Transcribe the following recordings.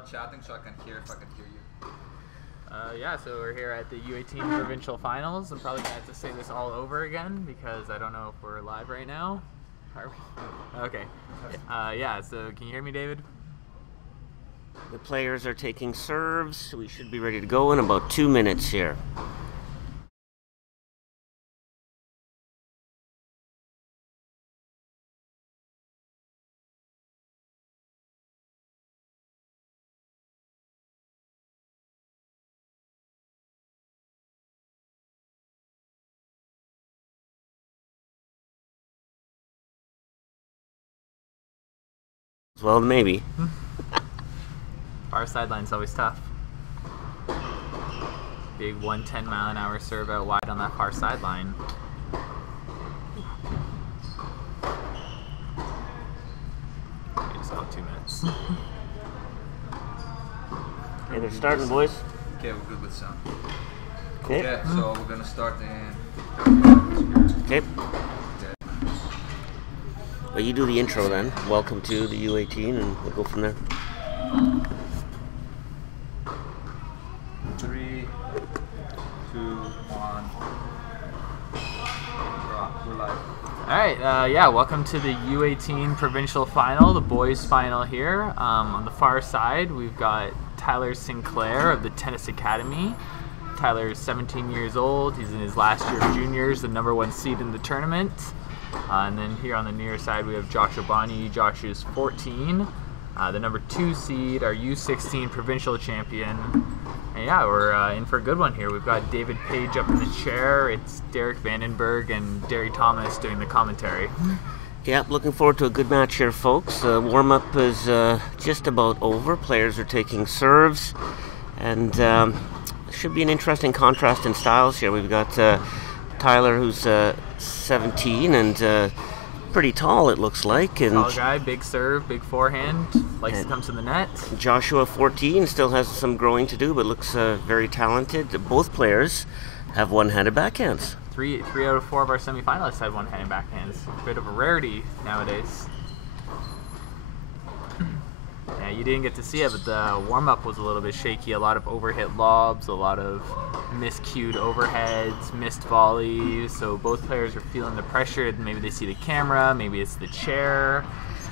start chatting so I can hear if I can hear you. Yeah, so we're here at the U18 Provincial Finals. I'm probably going to have to say this all over again because I don't know if we're live right now. Are we? Okay. Yeah, so can you hear me, David? The players are taking serves. We should be ready to go in about 2 minutes here. Well, maybe. Far sideline's always tough. Big 110-mile-an-hour serve out wide on that far sideline. We just got 2 minutes. Okay, they're starting, boys. Okay, we're good with sound. Okay. Okay, so we're gonna start in. Okay. Well, you do the intro then. Welcome to the U18, and we'll go from there. 3, 2, 1. We're live. Alright, yeah, welcome to the U18 Provincial Final, the boys' final here. On the far side, we've got Tyler Sinclair of the Tennis Academy. Tyler is 17 years old. He's in his last year of juniors, the #1 seed in the tournament. And then here on the near side, we have Josh Obani. Josh is 14, the #2 seed, our U16 provincial champion. And yeah, we're in for a good one here. We've got David Page up in the chair. It's Derek Vandenberg and Derry Thomas doing the commentary. Yeah, looking forward to a good match here, folks. Warm-up is just about over. Players are taking serves. And should be an interesting contrast in styles here. We've got Tyler, who's 17 and pretty tall, it looks like. And tall guy, big serve, big forehand, likes to come to the net. Joshua, 14, still has some growing to do, but looks very talented. Both players have one-handed backhands. Three out of 4 of our semifinalists had one-handed backhands. A bit of a rarity nowadays. Yeah, you didn't get to see it, but the warm-up was a little bit shaky. A lot of overhit lobs, a lot of miscued overheads, missed volleys. So both players are feeling the pressure. Maybe they see the camera, maybe it's the chair.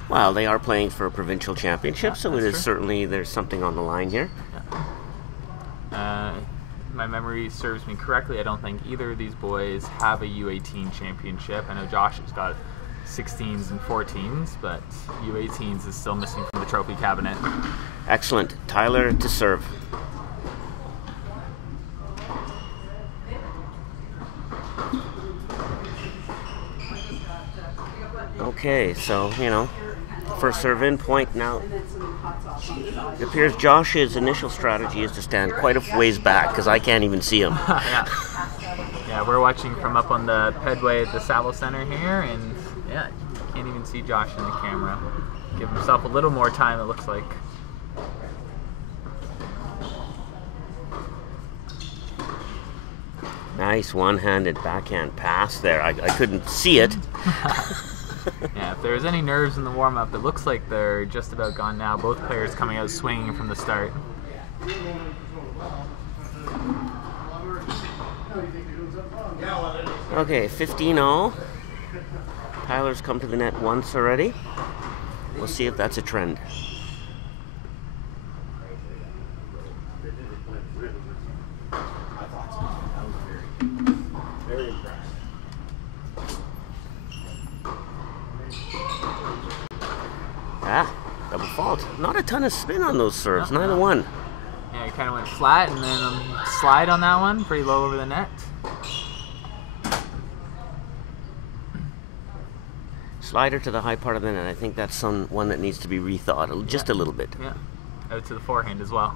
Well, they are playing for a provincial championship, Yeah, so it is true. certainly, there's something on the line here. Yeah. My memory serves me correctly, I don't think either of these boys have a U18 championship. I know Josh has got 16s and 14s, but U18s is still missing from the trophy cabinet. Excellent. Tyler to serve. Okay, so, first serve in, point now. It appears Josh's initial strategy is to stand quite a ways back, because I can't even see him. Yeah, we're watching from up on the pedway at the Saville Center here, and yeah, can't even see Josh in the camera. Give himself a little more time, it looks like. Nice one-handed backhand pass there. I couldn't see it. Yeah, if there's any nerves in the warm-up, it looks like they're just about gone now. Both players coming out swinging from the start. Okay, 15-0. Tyler's come to the net once already. We'll see if that's a trend. Double fault. Not a ton of spin on those serves, neither one. Yeah, he kind of went flat and then slide on that one, pretty low over the net. Slider to the high part of the net. I think that's one that needs to be rethought just a little bit. Yeah, out to the forehand as well.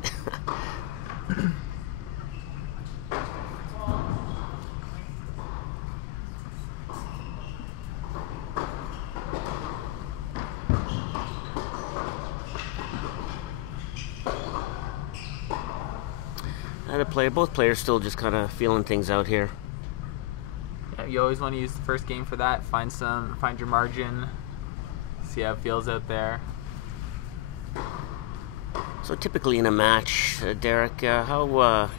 Both players still just kind of feeling things out here. Yeah, you always want to use the first game for that. Find your margin. See how it feels out there. So typically in a match, Derek, how,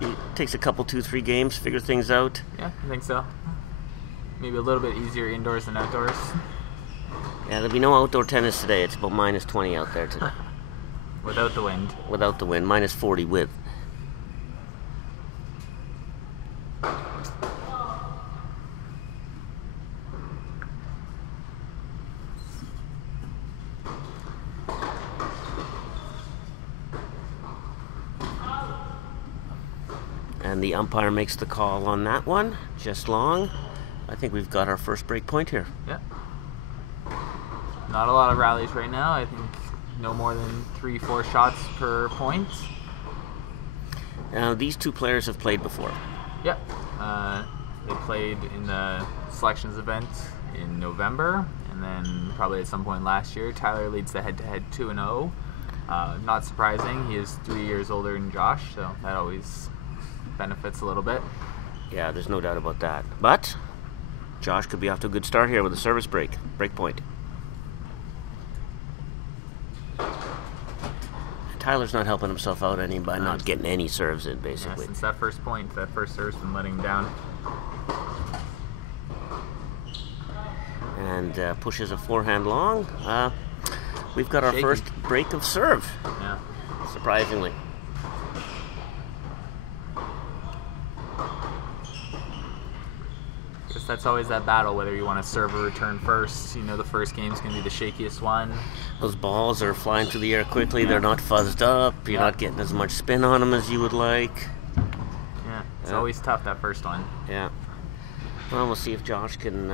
it takes a couple, 2-3 games, figure things out. Yeah, I think so. Maybe a little bit easier indoors than outdoors. Yeah, there'll be no outdoor tennis today. It's about -20 out there today. Without the wind. Without the wind, -40 with. And the umpire makes the call on that one. Just long. I think we've got our first break point here. Yeah. Not a lot of rallies right now. I think no more than 3-4 shots per point. Now, these two players have played before. Yep. They played in the selections event in November, and then probably at some point last year. Tyler leads the head-to-head 2-0. Not surprising. He is 3 years older than Josh, so that always benefits a little bit. Yeah, there's no doubt about that. But Josh could be off to a good start here with a service break point. Tyler's not helping himself out any by not getting any serves in, basically. Yeah, since that first point, that first serve's been letting him down. And pushes a forehand long. We've got our first break of serve. Yeah. Surprisingly. That's always that battle, whether you want to serve or return first. You know, the first game's going to be the shakiest one. Those balls are flying through the air quickly. They're not fuzzed up. You're not getting as much spin on them as you would like. Yeah, it's always tough, that first one. Yeah. Well, we'll see if Josh can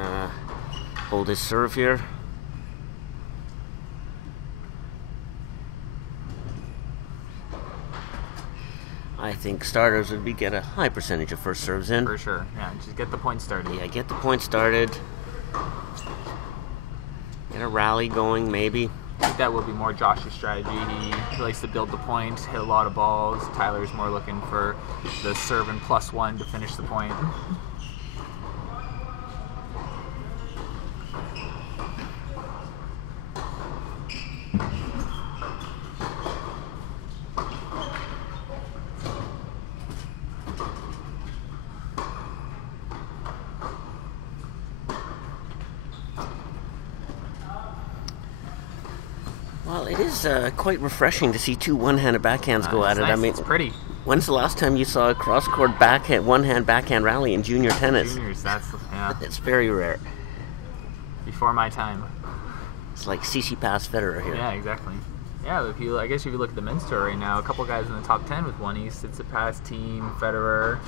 hold his serve here. I think starters would be get a high percentage of first serves in. For sure, yeah. Just get the point started. Yeah, get the point started. Get a rally going, maybe. I think that will be more Josh's strategy. He likes to build the point, hit a lot of balls. Tyler's more looking for the serve and +1 to finish the point. Well, it is quite refreshing to see two one-handed backhands go at it. Nice. I mean, it's pretty. When's the last time you saw a cross-court one-hand backhand rally in junior tennis? Juniors, yeah. It's very rare. Before my time. It's like CC Pass Federer here. Yeah, exactly. Yeah, I guess if you look at the men's tour right now, a couple guys in the top 10 with one East, it's a past team, Federer.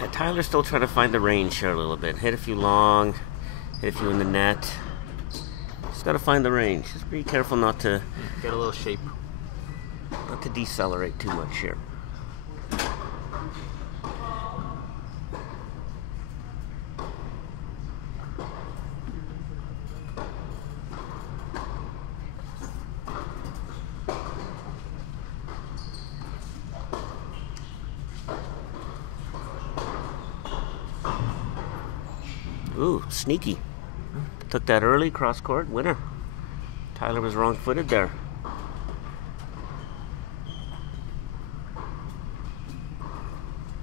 Yeah, Tyler's still trying to find the range here a little bit. Hit a few long, hit a few in the net. Just got to find the range. Just be careful not to get a little shape. Not to decelerate too much here. Ooh, sneaky. Took that early, cross-court, winner. Tyler was wrong-footed there.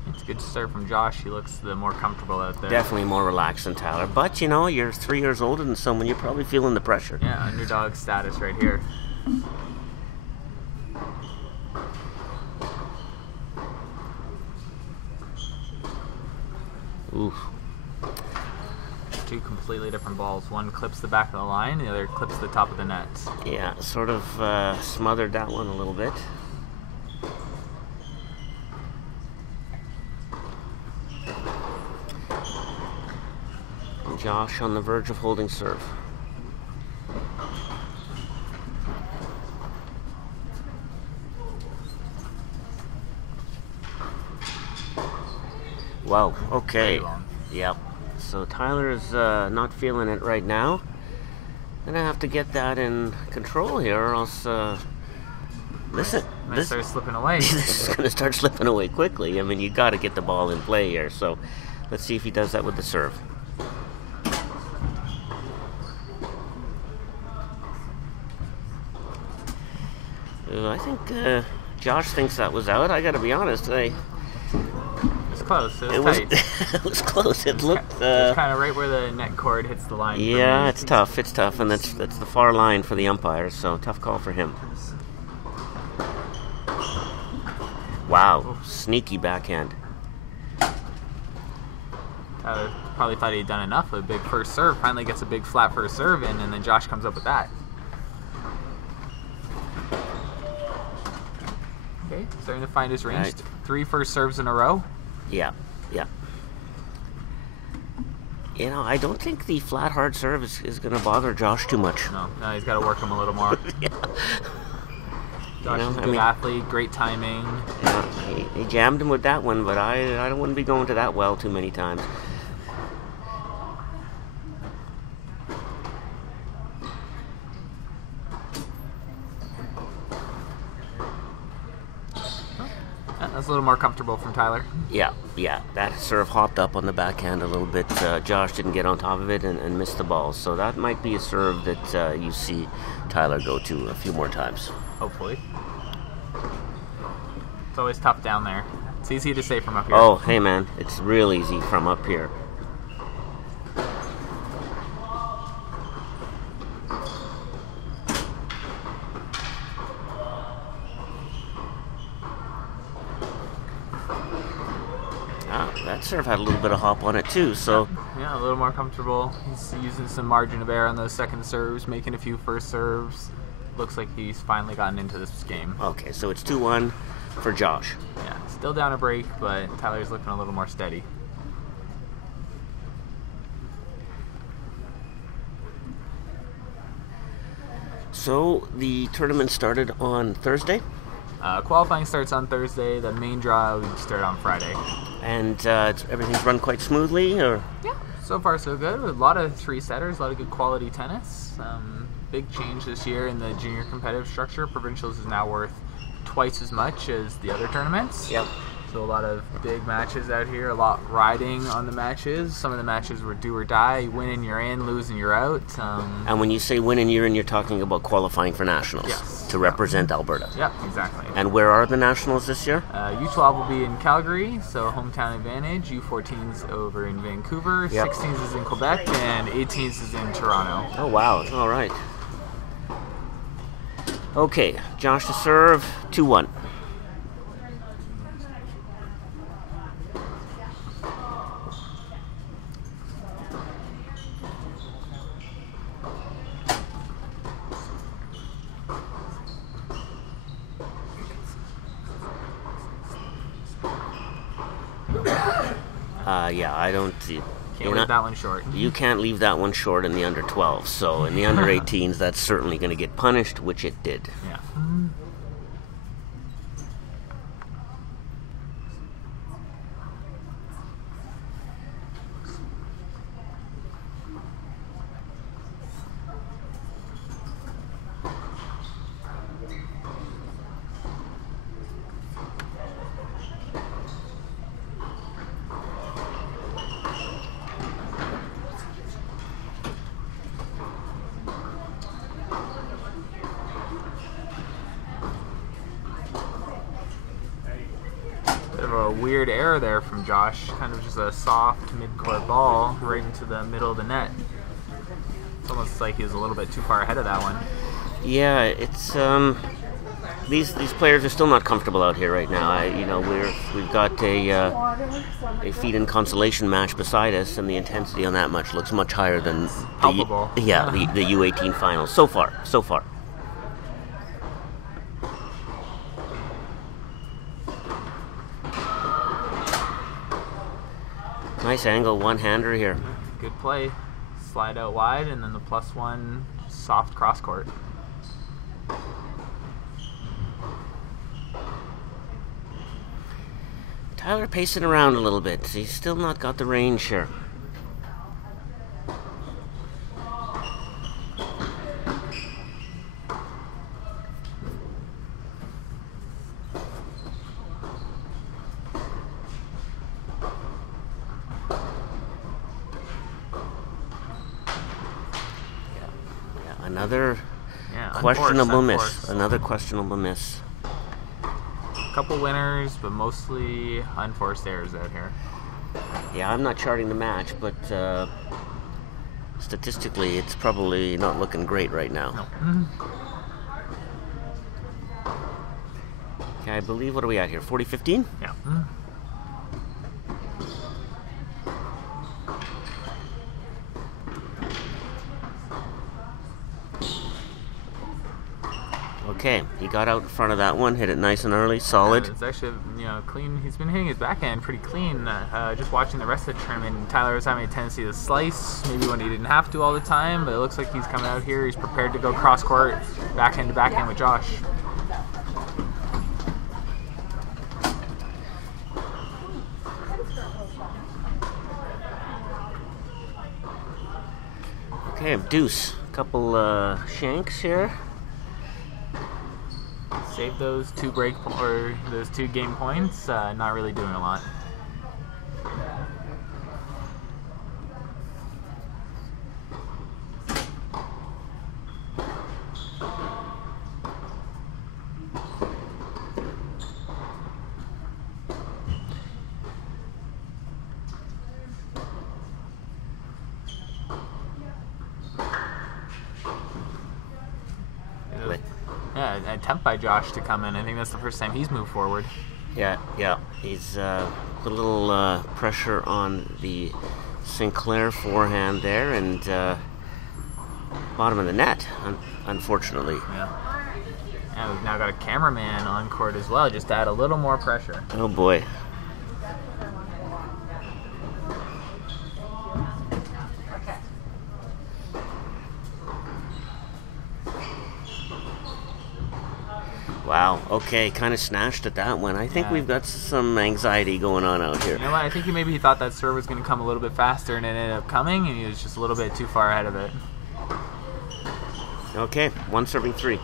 It's a good start from Josh. He looks the more comfortable out there. Definitely more relaxed than Tyler. But, you know, you're 3 years older than someone. You're probably feeling the pressure. Yeah, underdog status right here. Ooh. Two completely different balls. One clips the back of the line, the other clips the top of the net. Yeah, sort of smothered that one a little bit. And Josh on the verge of holding serve. Wow, okay. Yep. So Tyler is not feeling it right now. Gonna have to get that in control here, or else, listen. This starts slipping away. This is gonna start slipping away quickly. I mean, you gotta get the ball in play here. So let's see if he does that with the serve. I think Josh thinks that was out. I got to be honest. It's close. It was tight. It was close. It looked. It's kind of right where the net cord hits the line. Yeah, it's tough. It's tough, and that's the far line for the umpire. So tough call for him. Wow, sneaky backhand. Probably thought he'd done enough with a big first serve. Finally gets a big flat first serve in, and then Josh comes up with that. Okay, starting to find his range. Right. 3 first serves in a row. Yeah. You know, I don't think the flat hard serve is going to bother Josh too much. No, he's got to work him a little more. Yeah. Josh is a good athlete, great timing. Yeah, he jammed him with that one, but I wouldn't be going to that well too many times. That's a little more comfortable from Tyler. Yeah, that serve hopped up on the backhand a little bit. Josh didn't get on top of it and missed the ball. So that might be a serve that you see Tyler go to a few more times. Hopefully. It's always tough down there. It's easy to say from up here. Oh, hey man, it's real easy from up here. That serve had a little bit of hop on it too, so... Yeah, a little more comfortable. He's using some margin of error on those second serves, making a few first serves. Looks like he's finally gotten into this game. Okay, so it's 2-1 for Josh. Yeah, still down a break, but Tyler's looking a little more steady. So, the tournament started on Thursday? Qualifying starts on Thursday. The main draw would start on Friday. And everything's run quite smoothly, or? Yeah, so far so good. A lot of 3-setters, a lot of good quality tennis. Big change this year in the junior competitive structure. Provincials is now worth twice as much as the other tournaments. Yep. So a lot of big matches out here, a lot riding on the matches. Some of the matches were do or die. You win and you're in, lose and you're out. And when you say win and you're in, you're talking about qualifying for nationals. Yes. To represent Alberta. Yep, exactly. And where are the nationals this year? U12 will be in Calgary, so hometown advantage. U14's over in Vancouver. Yep. 16s is in Quebec, and 18s is in Toronto. Oh, wow. All right. Okay, Josh to serve, 2-1. Yeah, I don't... Can't leave that one short. You can't leave that one short in the under 12. So in the under 18s, that's certainly going to get punished, which it did. Yeah. Bit of a weird error there from Josh. Kind of just a soft mid-court ball right into the middle of the net. It's almost like he was a little bit too far ahead of that one. Yeah, it's these players are still not comfortable out here right now. We've got a feed-in consolation match beside us, and the intensity on that match looks much higher than the U18 finals so far. Nice angle, one-hander here. Good play. Slide out wide, and then the +1 soft cross court. Tyler pacing around a little bit. He's still not got the range here. questionable miss. Unforced. Another questionable miss. A couple winners, but mostly unforced errors out here. Yeah, I'm not charting the match, but statistically, it's probably not looking great right now. No. Okay, I believe, what are we at here? 40-15? Yeah. Okay, he got out in front of that one, hit it nice and early, solid. It's actually, clean. He's been hitting his backhand pretty clean. Just watching the rest of the tournament, Tyler was having a tendency to slice, maybe when he didn't have to all the time, but it looks like he's coming out here. He's prepared to go cross-court, backhand to backhand with Josh. Okay, deuce. Couple shanks here. Save those those 2 game points. Not really doing a lot. Yeah, an attempt by Josh to come in. I think that's the first time he's moved forward. Yeah. He's put a little pressure on the Sinclair forehand there, and bottom of the net, unfortunately. Yeah. And we've now got a cameraman on court as well, just to add a little more pressure. Oh boy. Wow, okay, kind of snatched at that one. I think we've got some anxiety going on out here. You know what, I think he thought that serve was going to come a little bit faster, and it ended up coming, and he was just a little bit too far ahead of it. Okay, 1 serving 3.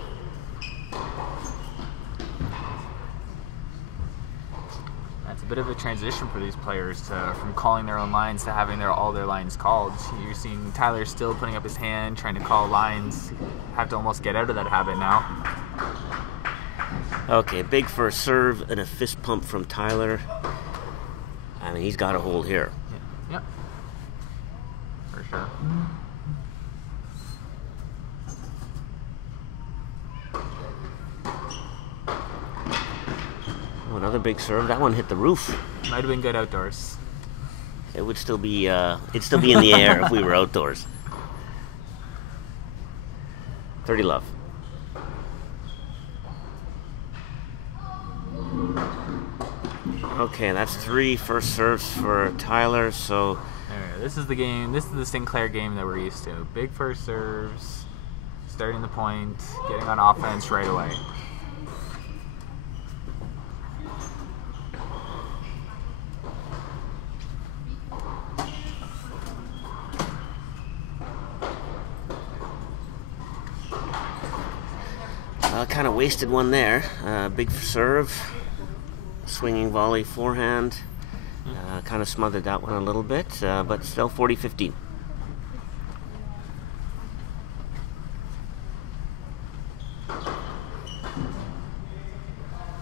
That's a bit of a transition for these players from calling their own lines to having all their lines called. You're seeing Tyler still putting up his hand, trying to call lines. Have to almost get out of that habit now. Okay, big first serve and a fist pump from Tyler. I mean, he's got a hold here. Yeah. Yep. For sure. Oh, another big serve. That one hit the roof. Might have been good outdoors. It would still be, it'd still be in the air if we were outdoors. 30 love. Okay, that's 3 first serves for Tyler, so... This is the game, this is the Sinclair game that we're used to. Big first serves, starting the point, getting on offense right away. Kind of wasted one there. Big serve. Swinging volley forehand. Kind of smothered that one a little bit, but still 40-15.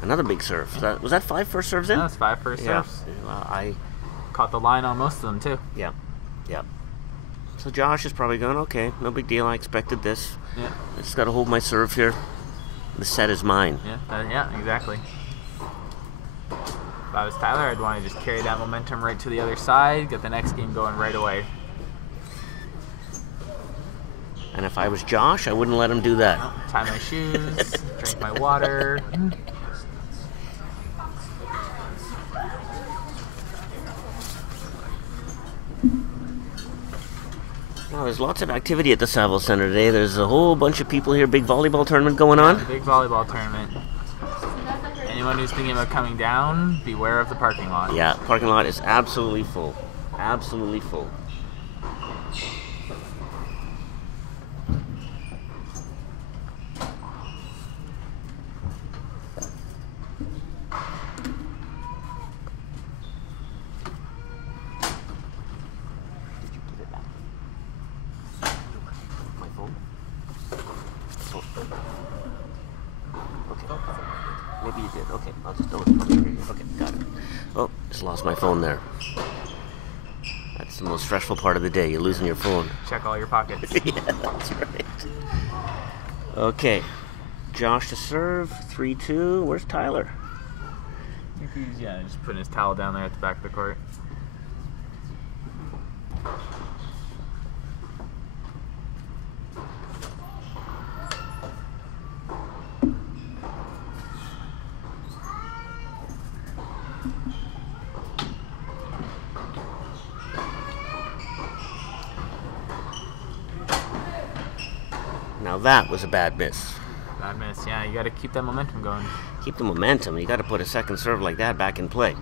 Another big serve. Was that 5 first serves in? That's 5 first serves. I caught the line on most of them too. Yeah. So Josh is probably going, okay, no big deal. I expected this. Yeah. I just got to hold my serve here. The set is mine. Yeah, exactly. If I was Tyler, I'd want to just carry that momentum right to the other side, get the next game going right away. And if I was Josh, I wouldn't let him do that. Oh, tie my shoes, drink my water. Well, there's lots of activity at the Saville Center today. There's a whole bunch of people here. Big volleyball tournament going on. Big volleyball tournament. Anyone who's thinking about coming down, beware of the parking lot. Yeah, parking lot is absolutely full. Absolutely full. Okay, I'll just don't put it over here. Okay, got it. Oh, just lost my phone there. That's the most stressful part of the day. You're losing your phone. Check all your pockets. Yeah, that's right. Okay, Josh to serve. 3-2. Where's Tyler? I think he's just putting his towel down there at the back of the court. Now that was a bad miss. Bad miss. Yeah, you got to keep that momentum going. Keep the momentum. You got to put a second serve like that back in play.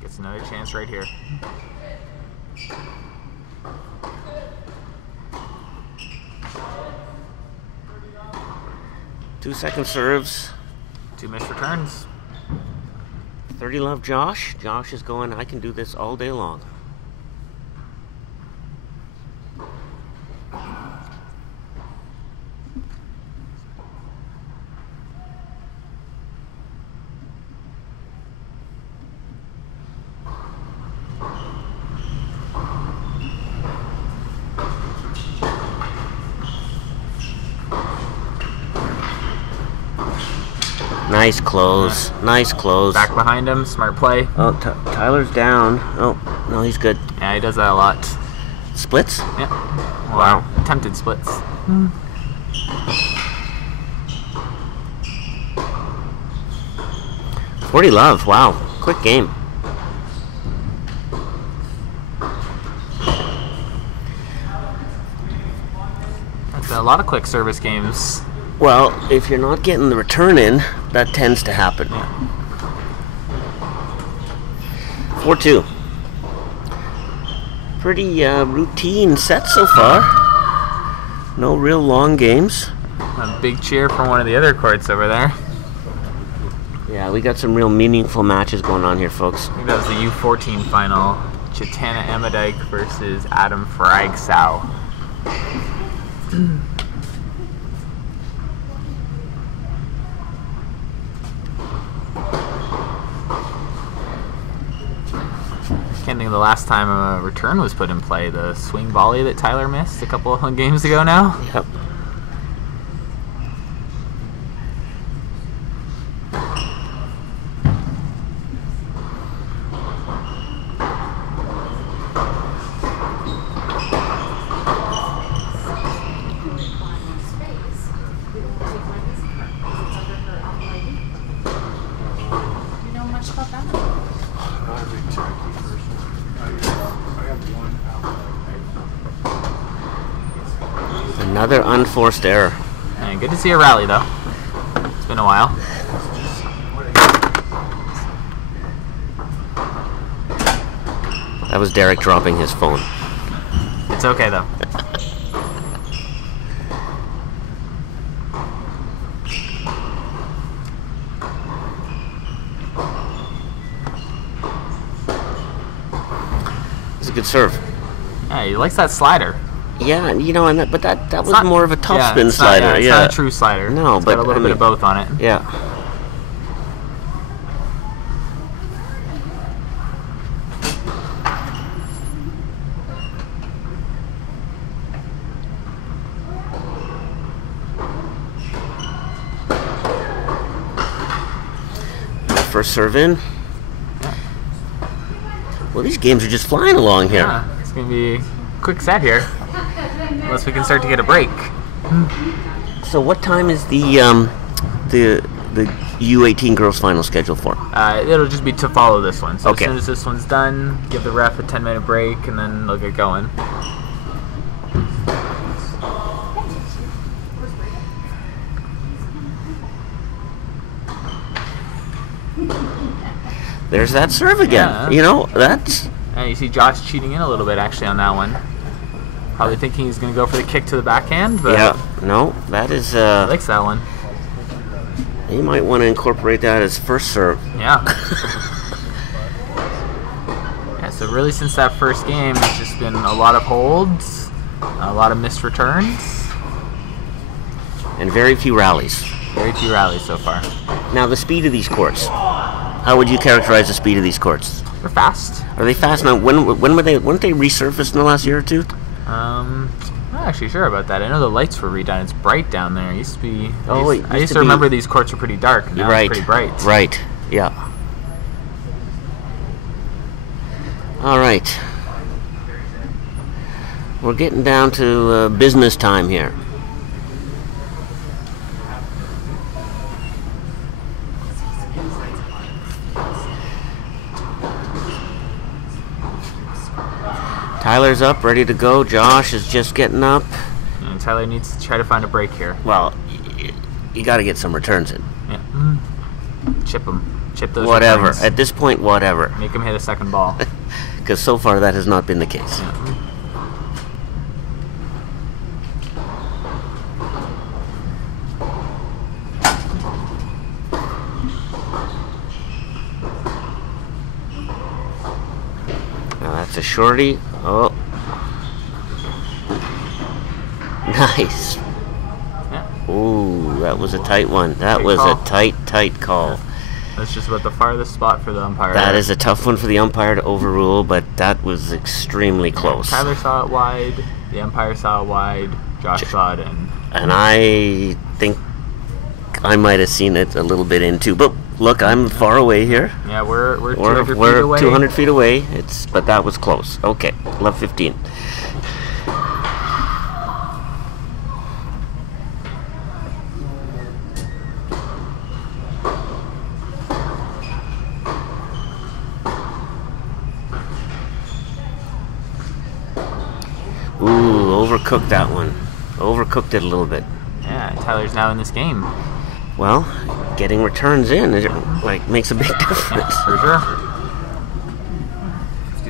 Gets another chance right here. Two second serves. 2 missed returns. 30 love Josh. Josh is going, I can do this all day long. Nice close. Nice close. Back behind him. Smart play. Oh, Tyler's down. Oh, no, he's good. Yeah, he does that a lot. Splits? Yeah. Wow. Attempted splits. 40 love. Wow. Quick game. That's a lot of quick service games. Well, if you're not getting the return in, that tends to happen. 4-2. Pretty routine set so far. No real long games. A big cheer from one of the other courts over there. Yeah, we got some real meaningful matches going on here, folks. I think that was the U14 final. Chitana Amadike versus Adam Fragsow. Can't think of the last time a return was put in play. The swing volley that Tyler missed a couple of games ago now. Yep. Another unforced error. And good to see a rally, though. It's been a while. That was Derek dropping his phone. It's okay, though. It's a good serve. Yeah, he likes that slider. Yeah, you know, but that was not, more of a topspin slider. It's not a true slider. No, it's but got a little bit of both on it. Yeah. First serve in. Yeah. Well, these games are just flying along here. Yeah, it's gonna be a quick set here. Unless we can start to get a break. So what time is the U18 girls final scheduled for? It'll just be to follow this one. So okay. As soon as this one's done, give the ref a 10-minute break, and then they'll get going. There's that serve again. Yeah. You know, that's... You see Josh cheating in a little bit, actually, on that one. Probably thinking he's going to go for the kick to the backhand, but... Yeah, no, that is... He likes that one. You might want to incorporate that as first serve. Yeah. Yeah, so really since that first game, it's just been a lot of holds, a lot of missed returns. and very few rallies. Very few rallies so far. Now, the speed of these courts. How would you characterize the speed of these courts? They're fast. Are they fast now? When weren't they resurfaced in the last year or two? I'm not actually sure about that. I know the lights were redone. It's bright down there. It used to be. I used to remember these courts were pretty dark. Now it's pretty bright. Right. Yeah. All right. We're getting down to business time here. Tyler's up, ready to go. Josh is just getting up. And Tyler needs to try to find a break here. Well, you got to get some returns in. Yeah. Chip them. Chip those Whatever. returns. At this point, whatever. Make him hit a second ball. Because so far that has not been the case. Yeah. Now that's a shorty. Oh. Nice. Yeah. Ooh, that was a tight one. That was a tight call. Yeah. That's just about the farthest spot for the umpire. That is a tough one for the umpire to overrule, but that was extremely close. Tyler saw it wide. The umpire saw it wide. Josh saw it in. And I think I might have seen it a little bit in too. But look, I'm far away here. Yeah, we're 200 feet away. 200 feet away. But that was close. Okay, love 15. Ooh, overcooked that one. Overcooked it a little bit. Yeah, Tyler's now in this game. Well, getting returns in makes a big difference. Yeah, for sure.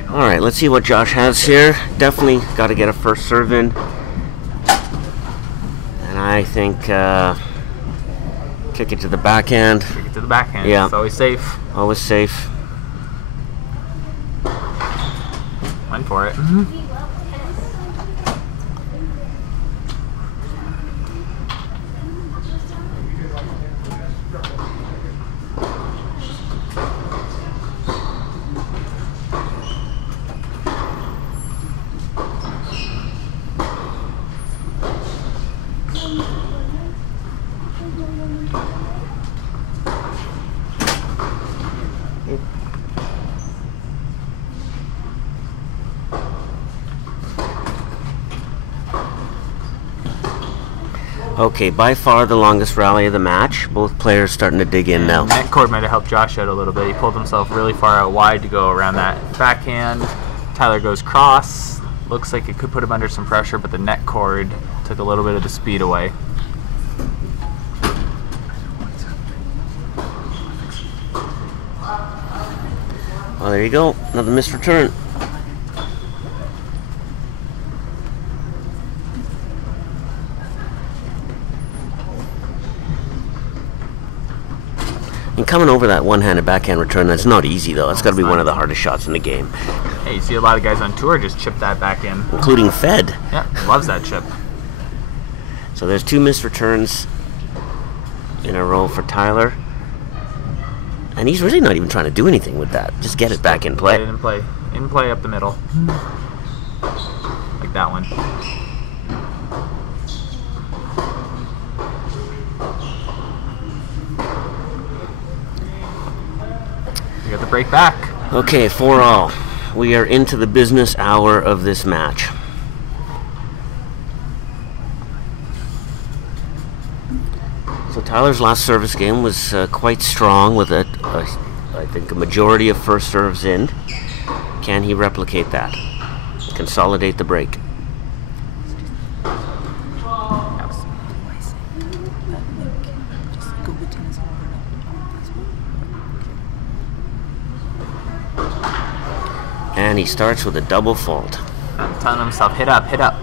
All right, let's see what Josh has here. Definitely got to get a first serve in. And I think kick it to the backhand. Kick it to the backhand. Yeah. It's always safe. Always safe. Went for it. Okay, by far the longest rally of the match. Both players starting to dig in now. Net cord might have helped Josh out a little bit. He pulled himself really far out wide to go around that backhand. Tyler goes cross. Looks like it could put him under some pressure, but the net cord took a little bit of the speed away. Well, there you go. Another missed return. And coming over that one-handed backhand return, that's not easy, though. That's got to be one of the hardest shots in the game. Hey, you see a lot of guys on tour just chip that back in. Including Fed. Yeah, loves that chip. So there's 2 missed returns in a row for Tyler. And he's really not even trying to do anything with that. Just get it back in play. Get it in play. In play up the middle. Like that one. We got the break back. Okay, 4-all. We are into the business hour of this match. So Tyler's last service game was quite strong with I think a majority of first serves in. Can he replicate that? Consolidate the break. And he starts with a double fault. I'm telling himself, hit up, hit up.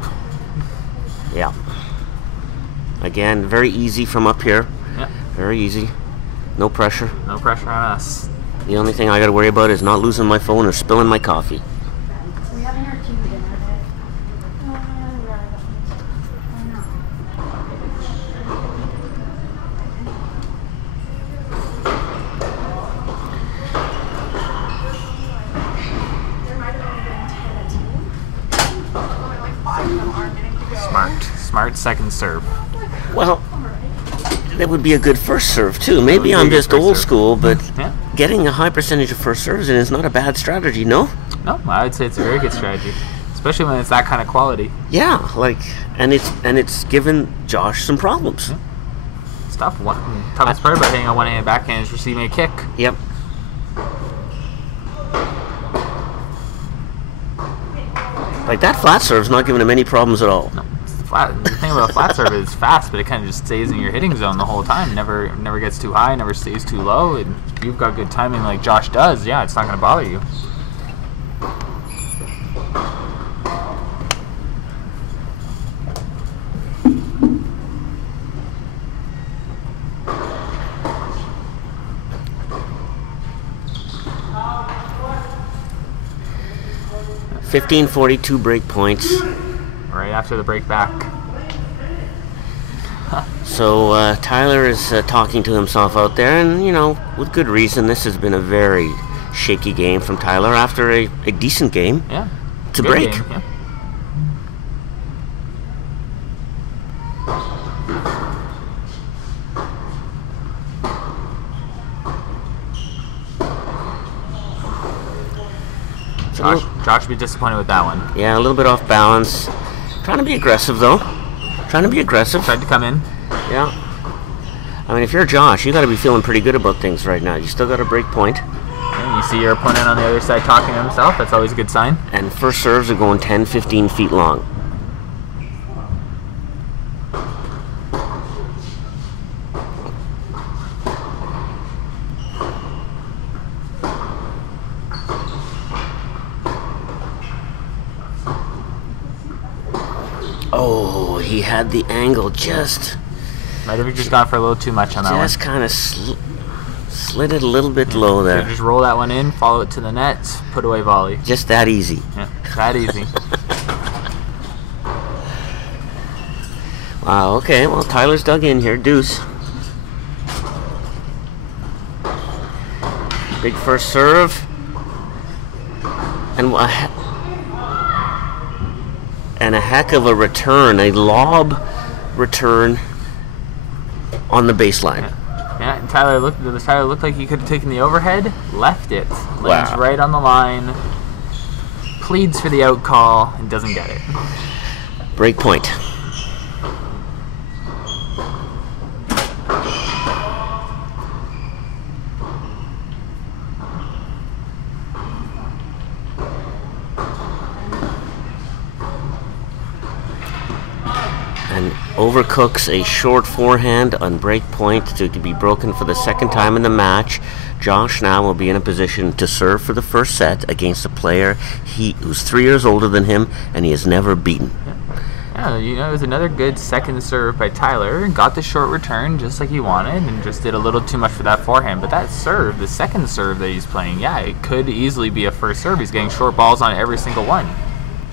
Yeah. Again, very easy from up here. Yeah. Very easy. No pressure. No pressure on us. The only thing I got to worry about is not losing my phone or spilling my coffee. We having our TV dinner today? Smart second serve. Well, that would be a good first serve, too. Maybe I'm just old school, but getting a high percentage of first serves in is not a bad strategy, no? No, I would say it's a very good strategy, especially when it's that kind of quality. Yeah, and it's given Josh some problems. Yeah. It's tough. Toughest part about hitting a one-handed backhand is receiving a kick. Yep. Like, that flat serve's not giving him any problems at all. No. The thing about a flat serve is it's fast, but it kind of just stays in your hitting zone the whole time. Never gets too high, never stays too low. And if you've got good timing like Josh does, yeah, it's not going to bother you. $15.42 break points. Right after the break back. So Tyler is talking to himself out there, and, with good reason. This has been a very shaky game from Tyler after a decent game. Yeah. To break. Game, yeah. Josh would be disappointed with that one. Yeah, a little bit off balance. Trying to be aggressive, though. Tried to come in. Yeah. I mean, if you're Josh, you got to be feeling pretty good about things right now. You still got a break point. And you see your opponent on the other side talking to himself. That's always a good sign. And first serves are going 10, 15 feet long. Oh, he had the angle just... Might have just gone for a little too much on that one. Just kind of slid it a little bit low there. Just roll that one in, follow it to the net, put away volley. Just that easy. Yeah, that easy. Wow, okay. Well, Tyler's dug in here. Deuce. Big first serve. And a heck of a return, a lob return on the baseline. Yeah, and Tyler looked like he could have taken the overhead, left it, lands right on the line, pleads for the out call, and doesn't get it. Break point. And overcooks a short forehand on break point to be broken for the second time in the match. Josh now will be in a position to serve for the first set against a player who's 3 years older than him and he has never beaten. Yeah, it was another good second serve by Tyler. Got the short return just like he wanted and just did a little too much for that forehand. But that serve, the second serve that he's playing, yeah, it could easily be a first serve. He's getting short balls on every single one.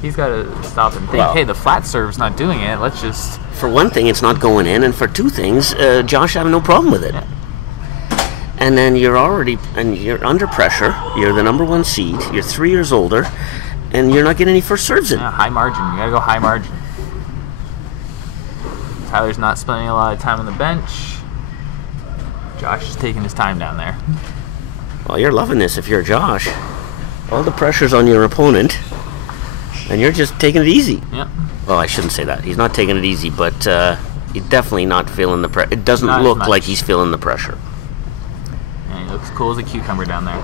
He's got to stop and think, hey, the flat serve's not doing it. Let's just... For one thing, it's not going in, and for two things, Josh having no problem with it. Yeah. And then you're under pressure. You're the number one seed. You're 3 years older, and you're not getting any first serves in. Yeah, high margin. You got to go high margin. Tyler's not spending a lot of time on the bench. Josh is taking his time down there. Well, you're loving this if you're Josh. All the pressure's on your opponent. And you're just taking it easy. Yeah. Well, I shouldn't say that. He's not taking it easy, but he's definitely not feeling the pressure. It doesn't look like he's feeling the pressure. Yeah, he looks cool as a cucumber down there.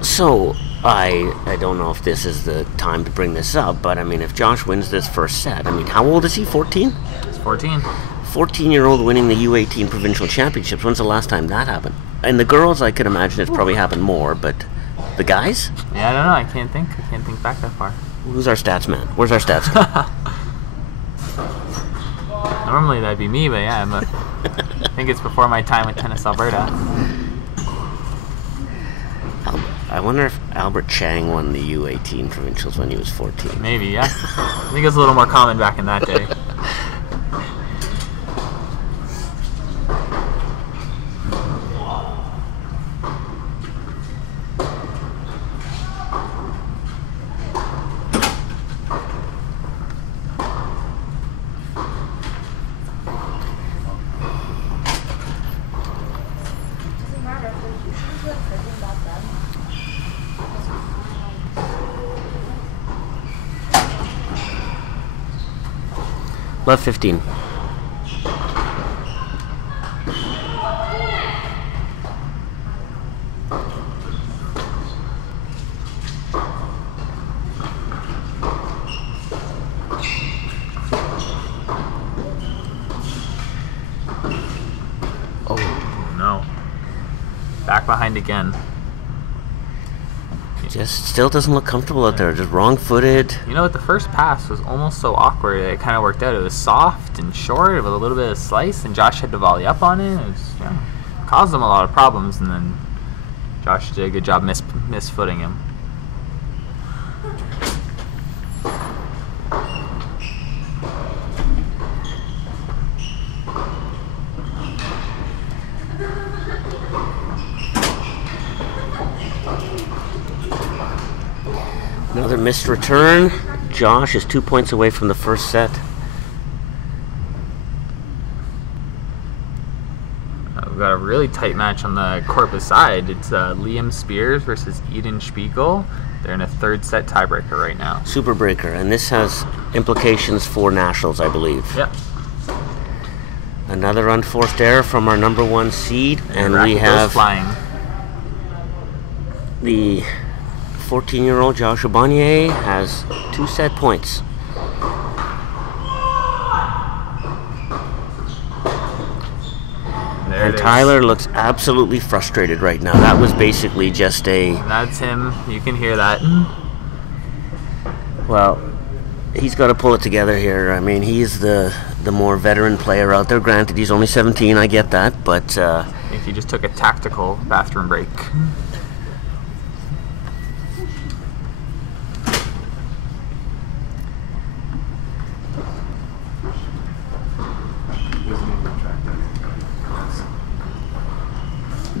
So, I don't know if this is the time to bring this up, but I mean, if Josh wins this first set, I mean, how old is he? 14? He's 14. 14-year-old winning the U18 provincial championships. When's the last time that happened? And the girls, I could imagine it's probably happened more, but the guys? Yeah, I don't know. I can't think back that far. Who's our stats man? Where's our stats guy? Normally that'd be me, but yeah, I think it's before my time with Tennis Alberta. I wonder if Albert Chang won the U18 provincials when he was 14. Maybe, yeah. I think it was a little more common back in that day. Left 15. Oh, no. Back behind again. Just still doesn't look comfortable out there. Just wrong-footed. You know what? The first pass was almost so awkward. It kind of worked out. It was soft and short with a little bit of slice, and Josh had to volley up on it. It was, caused him a lot of problems, and then Josh did a good job misfooting him. Another missed return. Josh is 2 points away from the first set. We've got a really tight match on the Corpus side. It's Liam Spears versus Eden Spiegel. They're in a third set tiebreaker right now. Super breaker, and this has implications for nationals, I believe. Yep. Another unforced error from our number 1 seed, and we Goes have flying. the 14-year-old Joshua Bonnier has 2 set points. There And it is. Tyler looks absolutely frustrated right now. That was basically just a... That's him. You can hear that. Well, he's got to pull it together here. I mean, he's the more veteran player out there. Granted, he's only 17, I get that, but... I think he just took a tactical bathroom break. Doesn't even track that.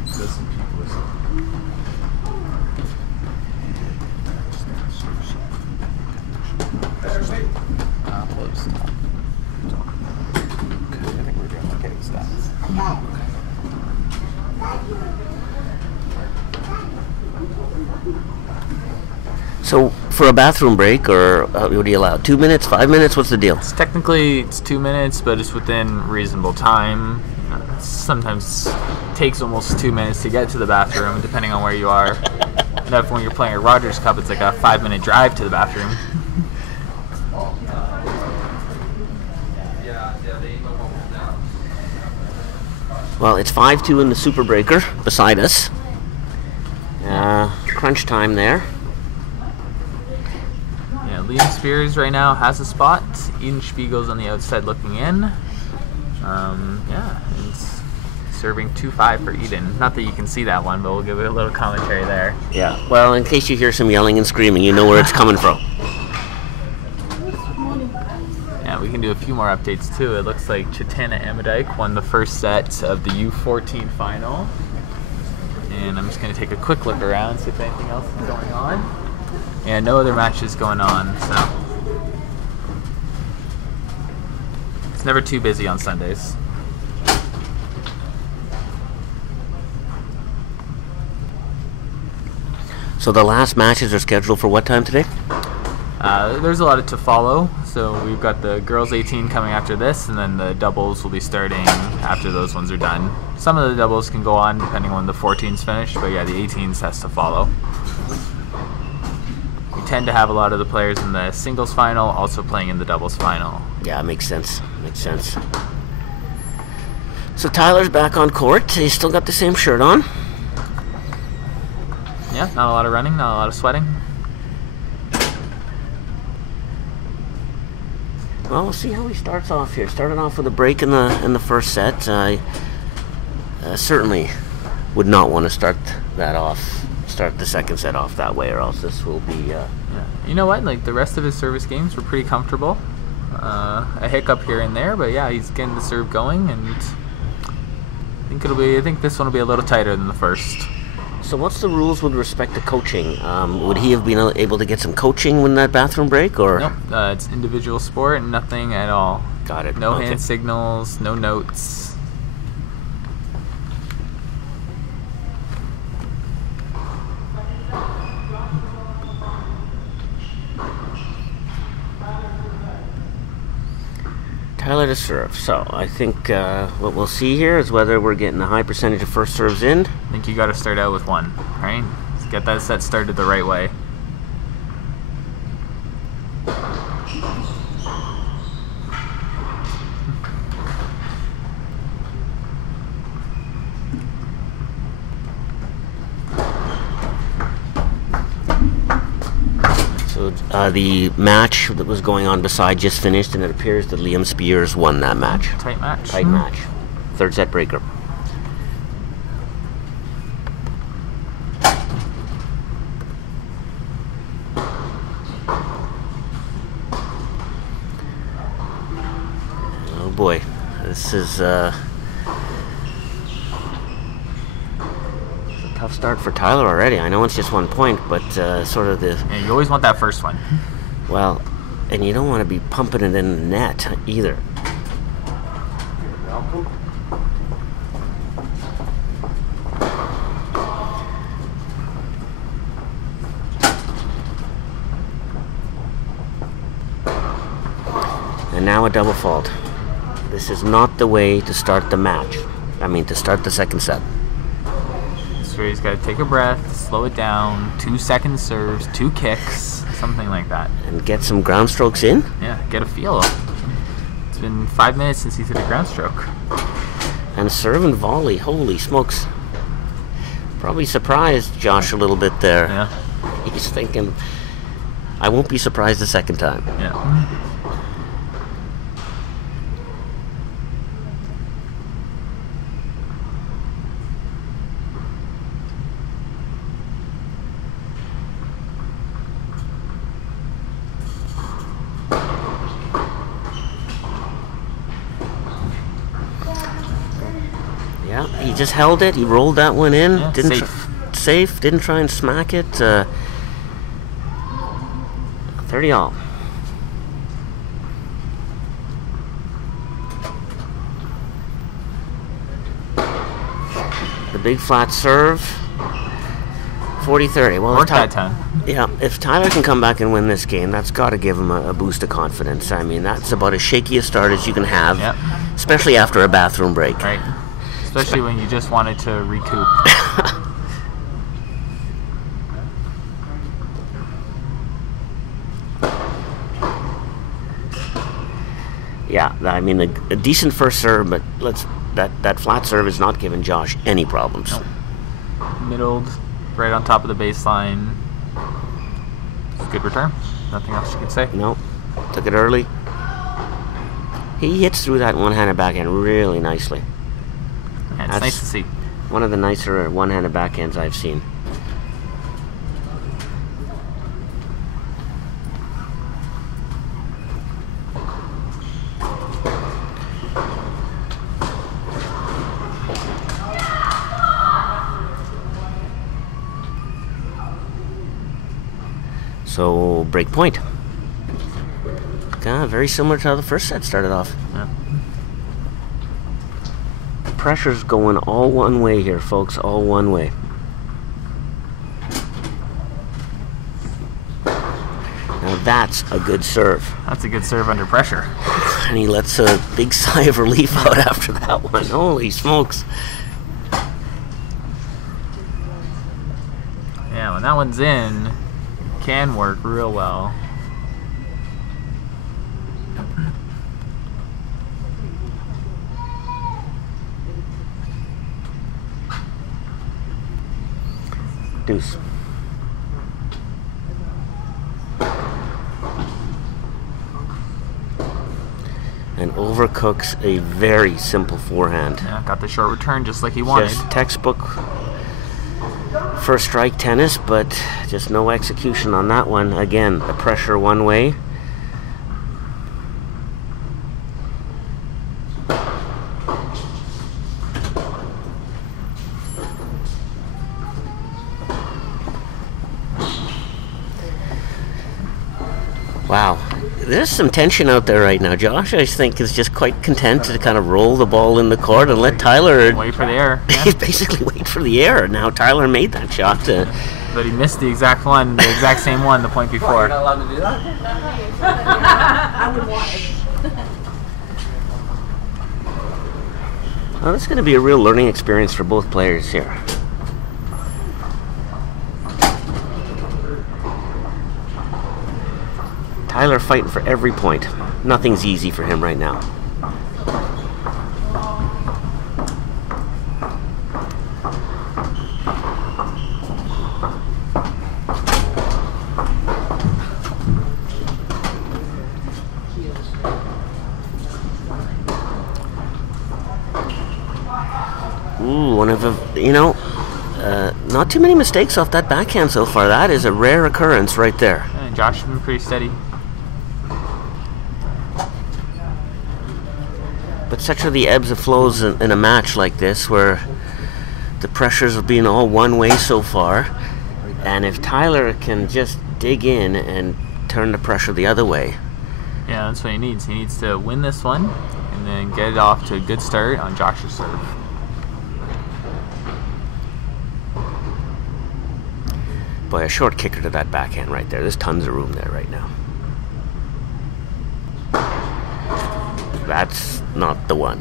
Says some people Close. I think we're doing okay with stats. So, for a bathroom break, or what are you allowed? 2 minutes, 5 minutes? What's the deal? Technically, it's 2 minutes, but it's within reasonable time. Sometimes takes almost 2 minutes to get to the bathroom, depending on where you are. And if when you're playing a Rogers Cup, it's like a 5-minute drive to the bathroom. Well, it's 5-2 in the super breaker beside us. Crunch time there. Yeah, Liam Spears right now has a spot. Eden Spiegel's on the outside looking in. Yeah, it's serving 2-5 for Eden. Not that you can see that one, but we'll give it a little commentary there. Yeah, well, in case you hear some yelling and screaming, you know where it's coming from. Yeah, we can do a few more updates too. It looks like Chitana Amadike won the first set of the U14 final. And I'm just going to take a quick look around, see if anything else is going on. And no other matches going on, so it's never too busy on Sundays. So the last matches are scheduled for what time today? There's a lot to follow. So we've got the girls 18 coming after this, and then the doubles will be starting after those ones are done. Some of the doubles can go on depending on when the 14s finish, but yeah, the 18s has to follow. We tend to have a lot of the players in the singles final also playing in the doubles final. Yeah, makes sense. Makes sense. So Tyler's back on court. He's still got the same shirt on. Yeah, not a lot of running, not a lot of sweating. Well, we'll see how he starts off here. Started off with a break in the first set. I certainly would not want to start the second set off that way, or else this will be... Yeah. You know what? Like the rest of his service games were pretty comfortable. A hiccup here and there, but yeah, he's getting the serve going, and I think this one will be a little tighter than the first. So what's the rules with respect to coaching? Would he have been able to get some coaching when that bathroom break, or? Nope, it's individual sport and nothing at all. Got it. No Okay. hand signals, no notes. Tyler to serve. So I think what we'll see here is whether we're getting a high percentage of first serves in. I think you got to start out with one, right? Let's get that set started the right way. So the match that was going on beside just finished, and it appears that Liam Spears won that match. Tight match. Tight match. Third set breaker. Oh boy, this is a tough start for Tyler already. I know it's just 1 point, but sort of the... Yeah, you always want that first one. Well, and you don't want to be pumping it in the net either. Welcome. And now a double fault. This is not the way to start the match. I mean, to start the second set. So he's got to take a breath, slow it down, 2 second serves, 2 kicks, something like that. And get some ground strokes in? Yeah, get a feel. It's been 5 minutes since he's hit a ground stroke. And serve and volley, holy smokes. Probably surprised Josh a little bit there. Yeah. He's thinking, I won't be surprised the second time. Yeah. Yeah, he just held it. He rolled that one in. Yeah, didn't safe. Safe. Didn't try and smack it. 30 all. The big flat serve. 40-30. Well, Worked that time. Yeah, if Tyler can come back and win this game, that's got to give him a boost of confidence. I mean, that's about as shaky a start as you can have, Yep. especially after a bathroom break. Right. Especially when you just wanted to recoup. Yeah, I mean, a decent first serve, but that flat serve is not giving Josh any problems. Nope. Middled, right on top of the baseline. Good return. Nothing else you can say. Nope. Took it early. He hits through that one-handed backhand really nicely. Yeah, it's That's nice to see. one of the nicer one-handed backhands I've seen. So, break point. Very similar to how the first set started off. Yeah. Pressure's going all one way here, folks. All one way. Now that's a good serve. That's a good serve under pressure. And he lets a big sigh of relief out after that one. Holy smokes. Yeah, when that one's in, it can work real well. Deuce. And overcooks a very simple forehand. Yeah, got the short return just like he wanted. Just textbook first strike tennis, but just no execution on that one. Again, the pressure one way. Wow. There's some tension out there right now. Josh, I think, is just quite content to kind of roll the ball in the court and let Tyler... Wait for the air. Yeah. basically wait for the air. Now Tyler made that shot. But he missed the exact one, the exact same one the point before. You're not allowed to do that? I would want it. Well, this is going to be a real learning experience for both players here. Tyler fighting for every point. Nothing's easy for him right now. Ooh, one of the, not too many mistakes off that backhand so far. That is a rare occurrence right there. And Josh has been pretty steady. But such are the ebbs and flows in a match like this, where the pressures have been all one way so far, and if Tyler can just dig in and turn the pressure the other way. Yeah, that's what he needs. He needs to win this one and then get it off to a good start on Josh's serve. Boy, a short kicker to that backhand right there. There's tons of room there right now. That's not the one.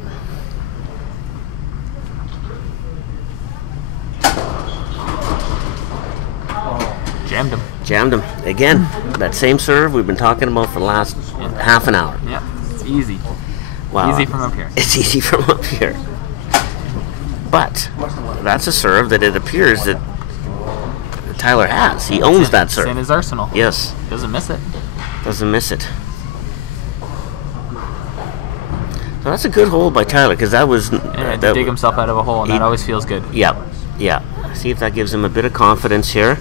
Jammed him. Jammed him. Again, that same serve we've been talking about for the last half an hour. Yeah, it's easy. Wow. Easy from up here. It's easy from up here. But that's a serve that it appears that Tyler has. He owns that serve. It's in his arsenal. Yes. Doesn't miss it. Doesn't miss it. So that's a good hole by Tyler, because that was... Yeah, to dig himself out of a hole, and that always feels good. Yeah, yeah. See if that gives him a bit of confidence here.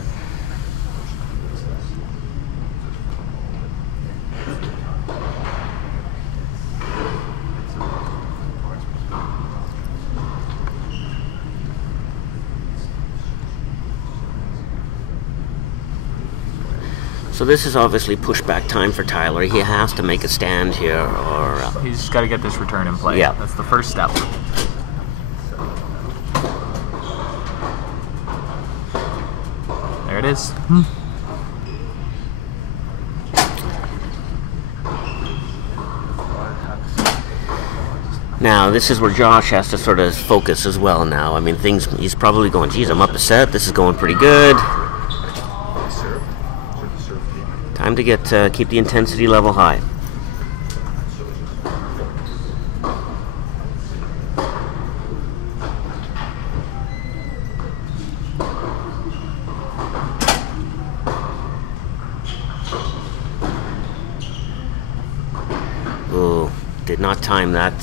So this is obviously pushback time for Tyler. He has to make a stand here, or... He's just got to get this return in play. Yeah. That's the first step. There it is. Now, this is where Josh has to sort of focus as well now. I mean, he's probably going, geez, I'm up a set. This is going pretty good. Time to keep the intensity level high. Ooh, did not time that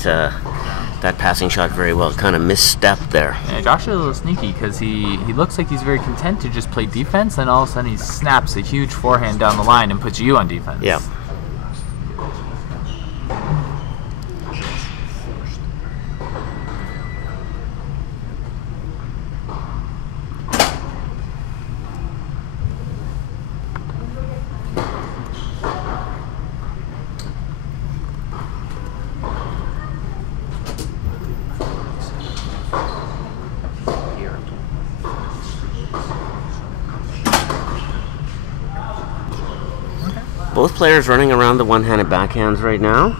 passing shot very well. Kind of misstepped there. Yeah, Josh is a little sneaky because he looks like he's very content to just play defense, and all of a sudden he snaps a huge forehand down the line and puts you on defense. Yeah. Both players running around the one-handed backhands right now.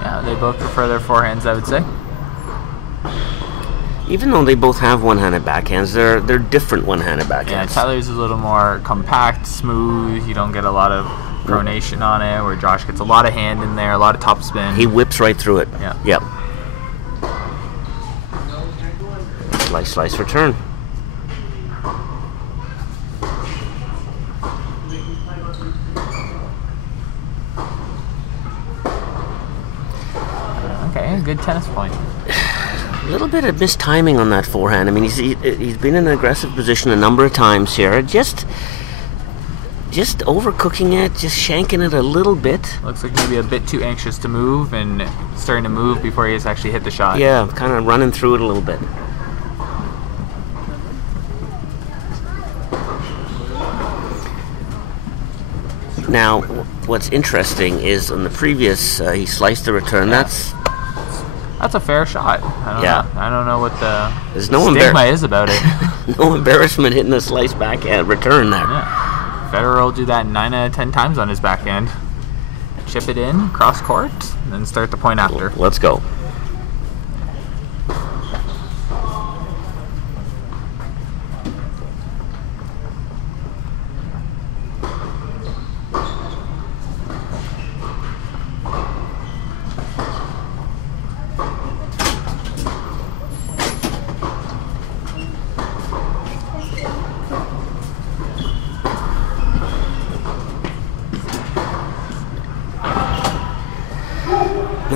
Yeah, they both prefer their forehands, I would say. Even though they both have one-handed backhands, they're different one-handed backhands. Yeah, Tyler's a little more compact, smooth. You don't get a lot of pronation on it, where Josh gets a lot of hand in there, a lot of top spin. He whips right through it. Yeah. Yep. Slice, return. Okay, good tennis point. A little bit of mistiming on that forehand. I mean, he's been in an aggressive position a number of times here. Just overcooking it, just shanking it a little bit. Looks like maybe a bit too anxious to move and starting to move before he has actually hit the shot. Yeah, kind of running through it a little bit. Now, what's interesting is on the previous, he sliced the return. Yeah. That's a fair shot. I don't know what the stigma is about it. No embarrassment hitting a slice backhand return there. Yeah. Federer will do that 9 out of 10 times on his backhand. Chip it in, cross court, and then start the point after. Let's go.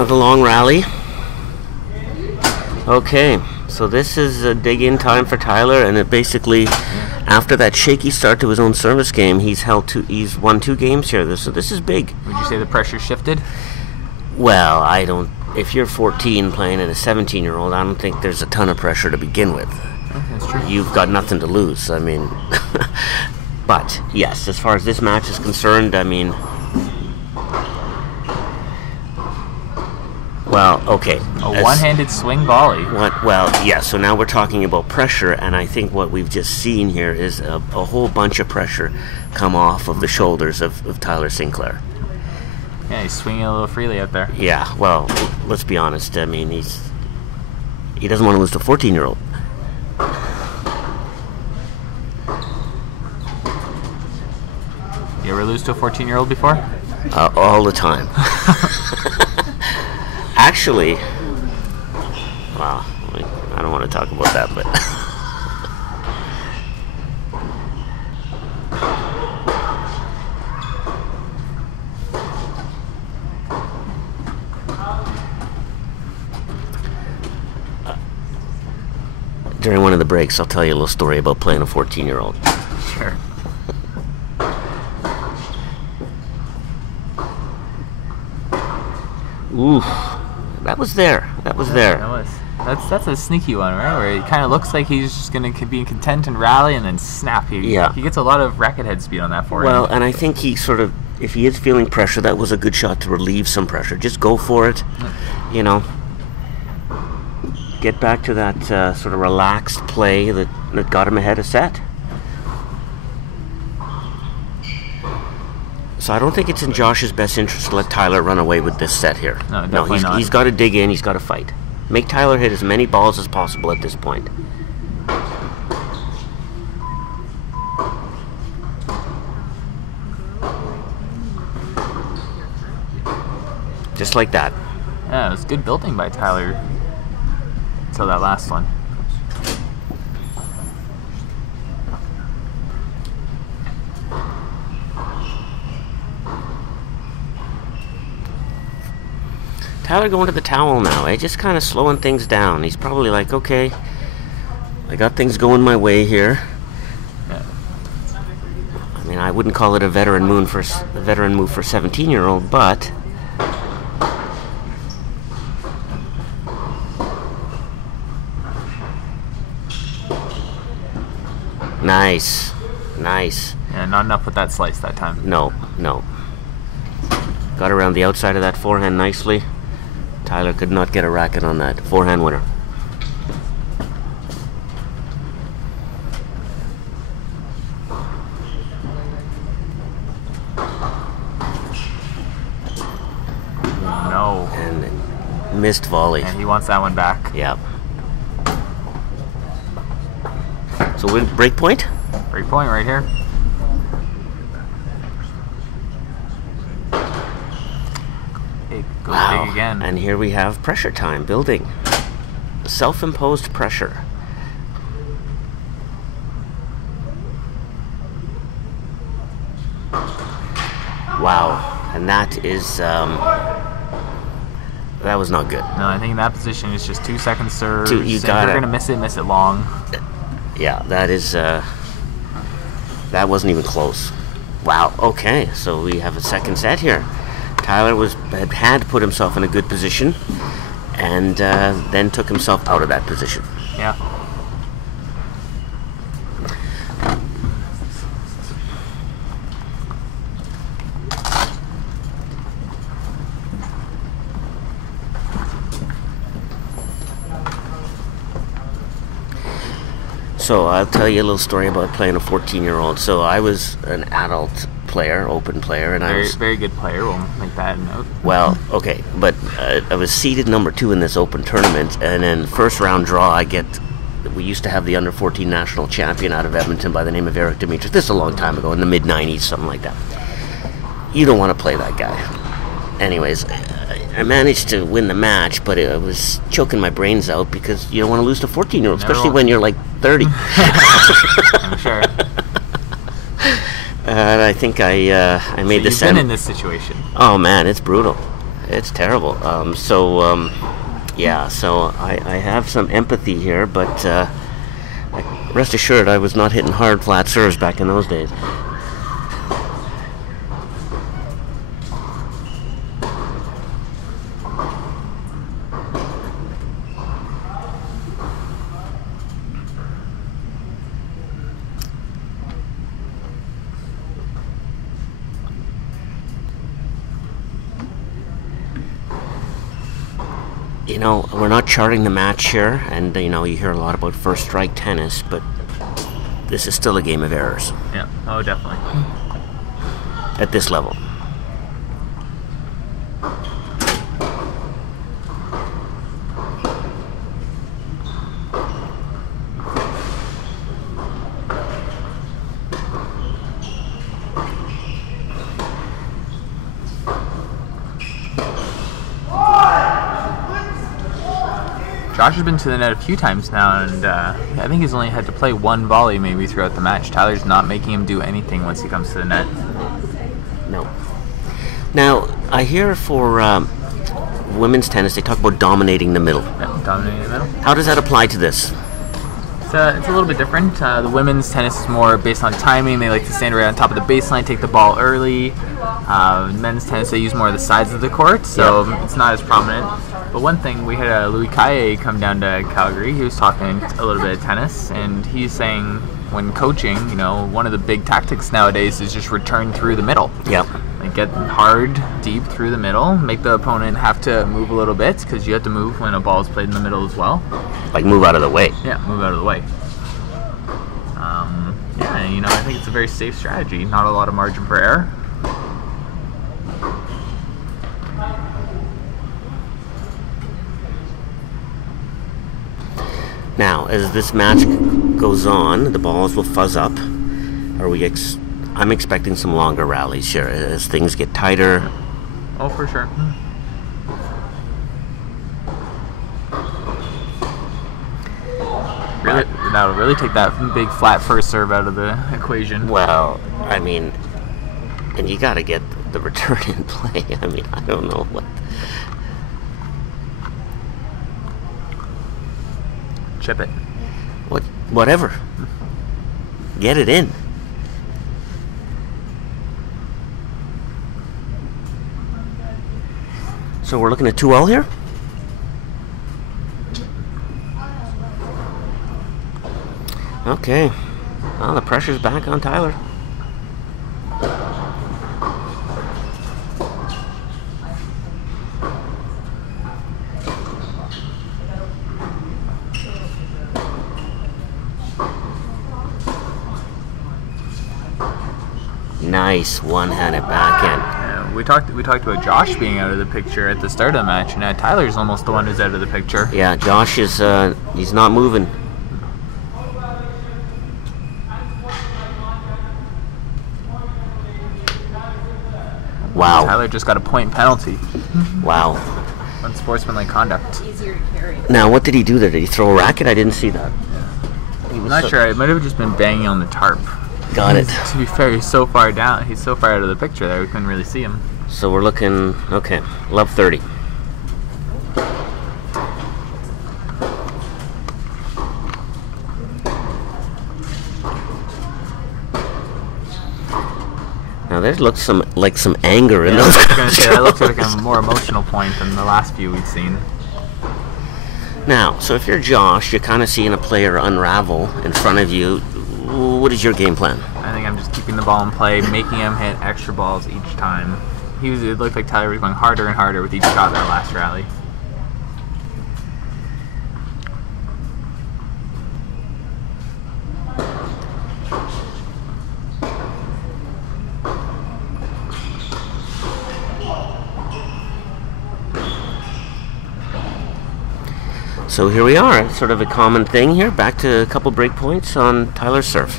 Another long rally. Okay, so this is a dig-in time for Tyler, and it basically, after that shaky start to his own service game, he's won 2 games here. So this is big. Would you say the pressure shifted? Well, I don't. If you're 14 playing at a 17-year-old, I don't think there's a ton of pressure to begin with. Oh, that's true. You've got nothing to lose. I mean, but yes, as far as this match is concerned, I mean, well, okay. A one-handed swing volley. Well, yeah, so now we're talking about pressure, and I think what we've just seen here is a whole bunch of pressure come off of the shoulders of Tyler Sinclair. Yeah, he's swinging a little freely out there. Yeah, well, let's be honest. I mean, he doesn't want to lose to a 14-year-old. You ever lose to a 14-year-old before? All the time. Actually, well, I don't want to talk about that, but during one of the breaks, I'll tell you a little story about playing a 14-year-old. Sure. Ooh, that was there. That was. That's a sneaky one, right? Where it kind of looks like he's just going to be content and rally, and then snap. He gets a lot of racket head speed on that forehand. Well, and I think he sort of, if he is feeling pressure, that was a good shot to relieve some pressure. Just go for it, you know. Get back to that sort of relaxed play that got him ahead of set. So I don't think it's in Josh's best interest to let Tyler run away with this set here. No, definitely not. He's got to dig in. He's got to fight. Make Tyler hit as many balls as possible at this point. Just like that. Yeah, it was good building by Tyler until that last one. Tyler going to the towel now, just kind of slowing things down. He's probably like, okay, I got things going my way here. Yeah. I mean, I wouldn't call it a veteran move for 17-year-old, but nice. Yeah, not enough with that slice that time. No. Got around the outside of that forehand nicely. Tyler could not get a racket on that forehand winner. No. And missed volley. And he wants that one back. Yeah. So we're break point? Break point right here. Wow. Big again. And here we have pressure time building. Self-imposed pressure. Wow. And that is that was not good. No, I think in that position it's just 2 seconds serve. You if you're gonna miss it long. Yeah, that is that wasn't even close. Wow. Okay, so we have a second set here. Tyler had put himself in a good position, and then took himself out of that position. Yeah. So I'll tell you a little story about playing a 14-year-old. So I was an adult player, open player, and I was very good player. We'll make that a note. Well, okay, but I was seeded number 2 in this open tournament, and then first round draw, we used to have the under 14 national champion out of Edmonton by the name of Eric Demetrius. This is a long time ago, in the mid 90s, something like that. You don't want to play that guy. Anyways, I managed to win the match, but I was choking my brains out because you don't want to lose to 14-year-olds, especially when you're like 30. I'm sure. And I think I made the You've been in this situation. Oh man, it's brutal. It's terrible. Yeah, so I have some empathy here, but rest assured I was not hitting hard flat serves back in those days. You know, we're not charting the match here, and you know, you hear a lot about first strike tennis, but this is still a game of errors. Yeah, oh, definitely. At this level. Josh has been to the net a few times now, and I think he's only had to play one volley maybe throughout the match. Tyler's not making him do anything once he comes to the net. No. Now, I hear for women's tennis, they talk about dominating the middle. Yeah, dominating the middle. How does that apply to this? It's a little bit different. The women's tennis is more based on timing. They like to stand right on top of the baseline, take the ball early. Men's tennis, they use more of the sides of the court, so it's not as prominent. But one thing, we had Louis Caille come down to Calgary. He was talking a little bit of tennis, and he's saying when coaching, you know, one of the big tactics nowadays is just return through the middle. Yep. Like get hard, deep through the middle, make the opponent have to move a little bit, because you have to move when a ball is played in the middle as well. Like move out of the way. Yeah, move out of the way. Yeah, you know, I think it's a very safe strategy. Not a lot of margin for error. Now, as this match goes on, the balls will fuzz up. I'm expecting some longer rallies here as things get tighter. Oh, for sure. Really, that'll really take that big flat first serve out of the equation. Well, I mean, and you got to get the return in play. I mean, I don't know what. Chip it. Whatever. Get it in. So we're looking at 2-all here? Okay. Well, the pressure's back on Tyler. Nice one-handed backhand. Yeah, we talked about Josh being out of the picture at the start of the match, and now Tyler's almost the one who's out of the picture. Yeah, Josh is he's not moving. Wow. Tyler just got a point penalty. Wow. Unsportsmanlike conduct. Easier to carry. Now, what did he do there? Did he throw a racket? I didn't see that. I'm not sure. It might have just been banging on the tarp. Got it. To be fair, he's so far down. He's so far out of the picture there, we couldn't really see him. So we're looking, okay, love 30. Now there looks like some anger in those. I was going to say, that looks like a more emotional point than the last few we've seen. Now, so if you're Josh, you're kind of seeing a player unravel in front of you. What is your game plan? I think I'm just keeping the ball in play, making him hit extra balls each time. It looked like Tyler was going harder and harder with each shot that last rally. So here we are, it's sort of a common thing here. Back to a couple break points on Tyler's serve.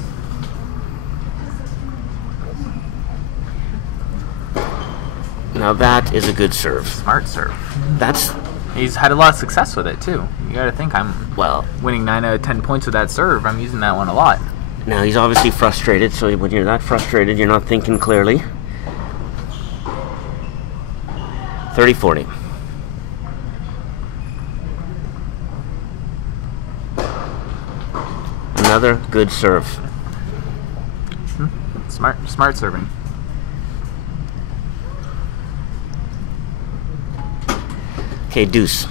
Now that is a good serve. Smart serve. He's had a lot of success with it too. You got to think I'm winning 9 out of 10 points with that serve. I'm using that one a lot. Now he's obviously frustrated. So when you're that frustrated, you're not thinking clearly. 30-40. Another good serve. Smart serving. Okay, deuce.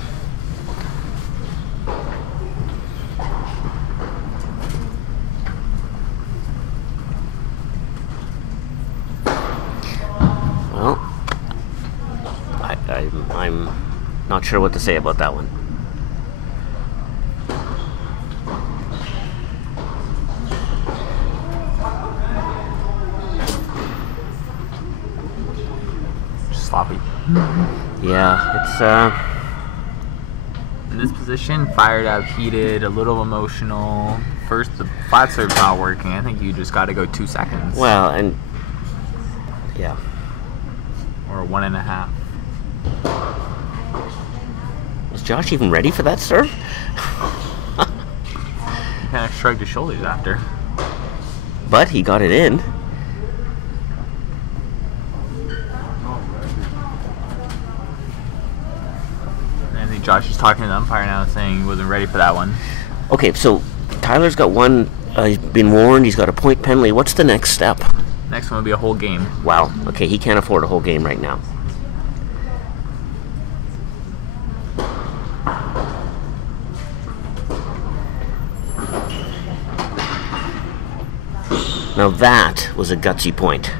Well, I'm not sure what to say about that one. Sloppy. Yeah, it's in this position, fired up, heated, a little emotional. First, the flat serve's not working. I think you just got to go 2 seconds. well, and yeah. Or 1.5. Was Josh even ready for that serve? He kind of shrugged his shoulders after. But he got it in. And I think Josh is talking to the umpire now, saying he wasn't ready for that one. Okay, so Tyler's got one. He's been warned. He's got a point penalty. What's the next step? Next one will be a whole game. Wow. Okay, he can't afford a whole game right now. Now that was a gutsy point,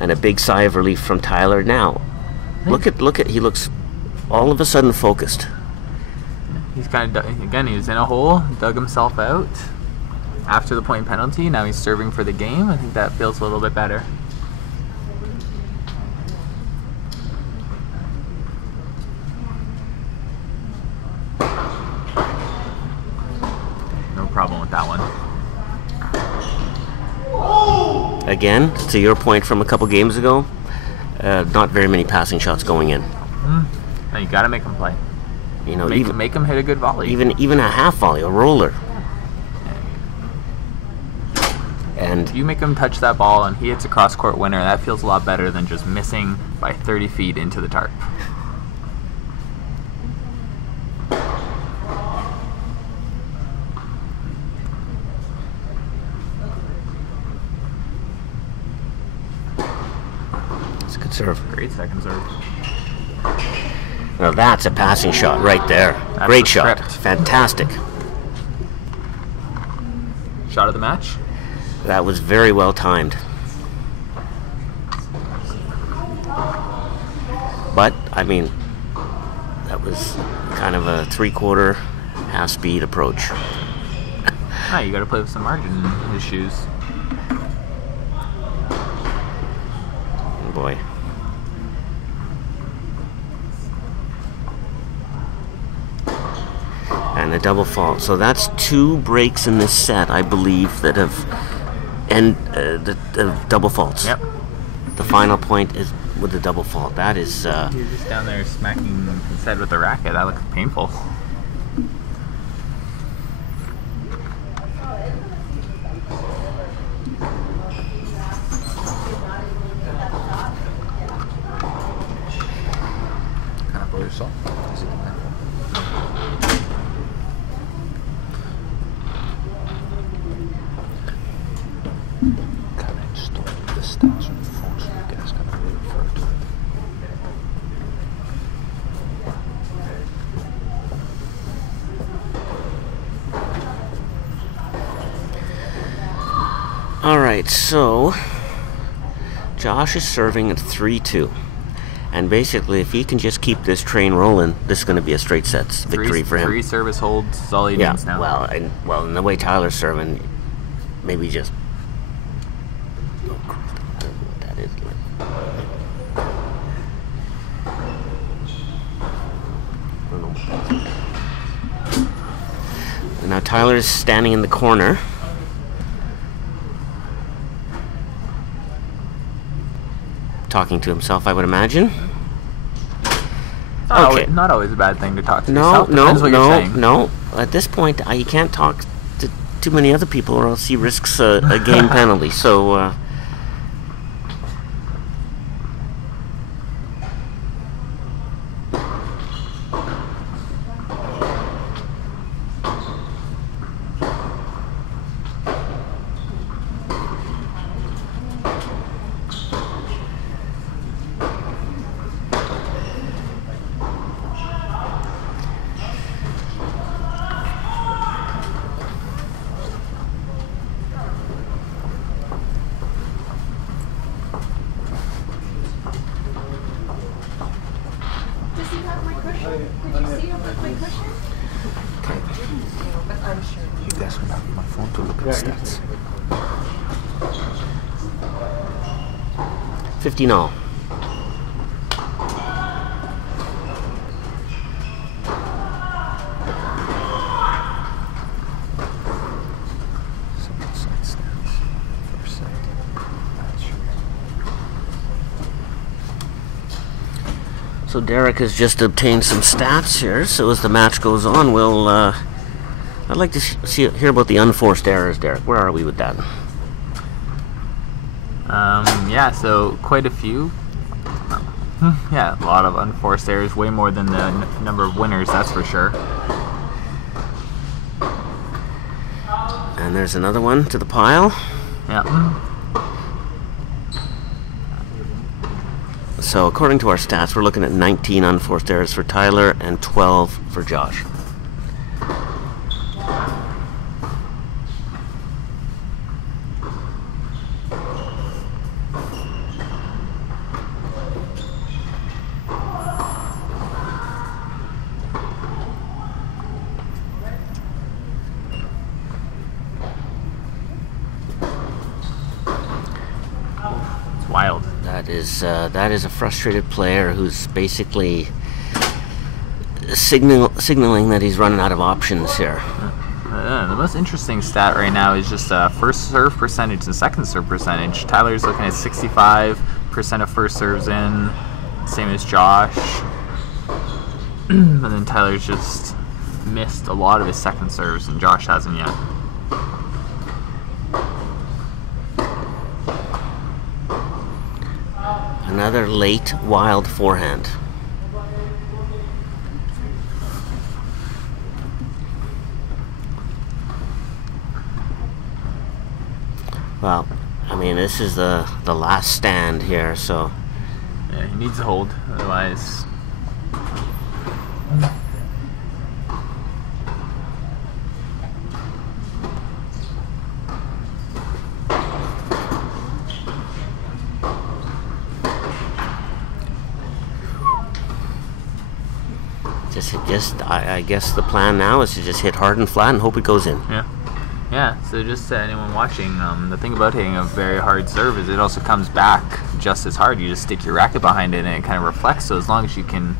and a big sigh of relief from Tyler. Now, look at. He looks all of a sudden focused. He's kind of, again, he was in a hole, dug himself out after the point penalty. Now he's serving for the game. I think that feels a little bit better. No problem with that one. Again, to your point from a couple games ago, not very many passing shots going in. Now you got to make him play. You know, Make him hit a good volley. even a half volley, a roller. And You make him touch that ball and he hits a cross-court winner. That feels a lot better than just missing by 30 feet into the tarp. it's a good serve. Great second serve. Now that's a passing shot right there. That's Great the shot. script. Fantastic. Shot of the match. That was very well timed. But, I mean, that was kind of a 3/4, half-speed approach. Ah, you got to play with some margin in his shoes. Oh boy. And a double fault. So that's 2 breaks in this set, I believe, that have the double faults. Yep. The final point is with the double fault. That is He was just down there smacking his head with the racket. That looks painful. Kind of blow yourself. Is it kan ikke stå på distance unfortunately. Gas kan ikke blive ført. all right. So Josh is serving at 3-2, and basically, if he can just keep this train rolling, this is going to be a straight sets victory for him. 3 service holds is all he Yeah. needs now. Well, in the way Tyler's serving, maybe just. Oh, Christ, I don't know what that is. I don't know what that is. And now Tyler's standing in the corner. Talking to himself, I would imagine. Okay. Not always a bad thing to talk to No, yourself. Depends what you're saying. no. At this point, you can't talk to too many other people, or else he risks a game penalty. So, phone to look at stats. 15 all. Some side stats. First set. Match. So Derek has just obtained some stats here. So as the match goes on, we'll. I'd like to hear about the unforced errors, Derek. Where are we with that? Yeah, so quite a few. Yeah, a lot of unforced errors, way more than the number of winners, that's for sure. And there's another one to the pile. Yeah. So according to our stats, we're looking at 19 unforced errors for Tyler and 12 for Josh. Wild. That is a frustrated player who's basically signaling that he's running out of options here. The most interesting stat right now is just first serve percentage and second serve percentage. Tyler's looking at 65% of first serves in, same as Josh. And then Tyler's just missed a lot of his second serves, and Josh hasn't yet. Another late, wild forehand. Well, I mean, this is the last stand here, so... Yeah, he needs to hold, otherwise... I guess the plan now is to just hit hard and flat and hope it goes in. Yeah, so just to anyone watching, the thing about hitting a very hard serve is it also comes back just as hard. You just stick your racket behind it and it kind of reflects, so as long as you can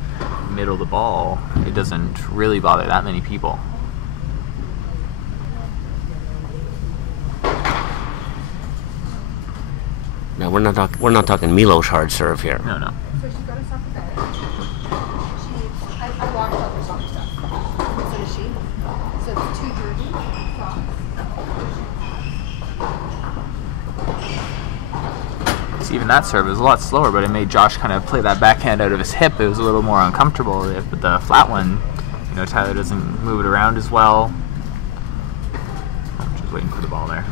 middle the ball, it doesn't really bother that many people. Now we're not talking Milos hard serve here. No. So she's got herself a bed. I washed up her soccer stuff. So does she. So it's 2 dirty socks. See, even that serve was a lot slower, but it made Josh kind of play that backhand out of his hip. It was a little more uncomfortable. But the flat one, Tyler doesn't move it around as well. I'm just waiting for the ball there.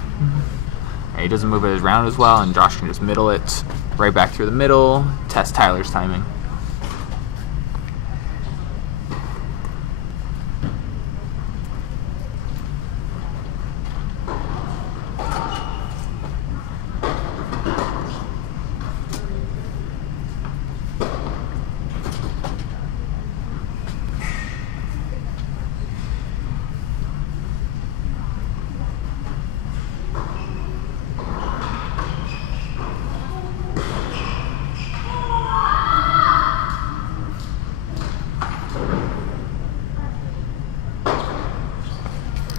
Yeah, he doesn't move it around as well, and Josh can just middle it right back through the middle, test Tyler's timing.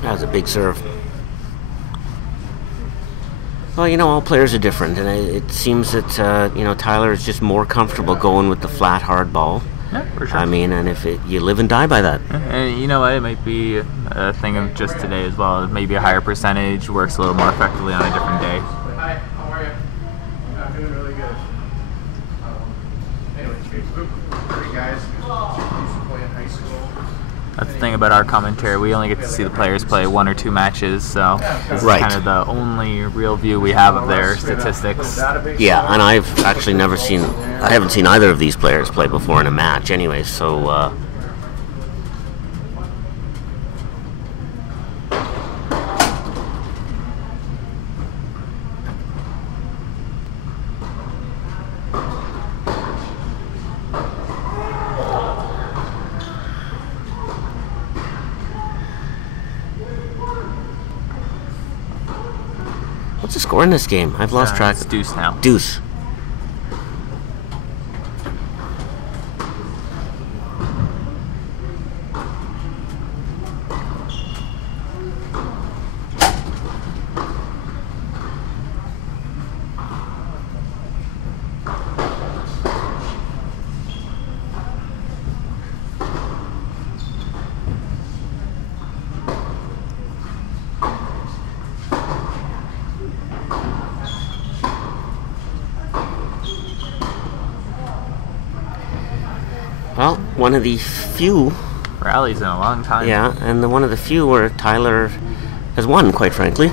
That was a big serve. Well, all players are different, and it seems that Tyler is just more comfortable going with the flat, hard ball. Yeah, for sure. I mean, and if you live and die by that. And you know what? It might be a thing of just today as well. Maybe a higher percentage works a little more effectively on a different day. Hi, how are you? I'm doing really good. Anyway, 3 guys used to play in high school. That's the thing about our commentary. We only get to see the players play 1 or 2 matches, so this is kind of the only real view we have of their statistics. Yeah, and I've actually I haven't seen either of these players play before in a match anyway, so... What's the score in this game? I've lost track. It's deuce now. Deuce. Well, one of the few rallies in a long time. Yeah, and one of the few where Tyler has won, quite frankly.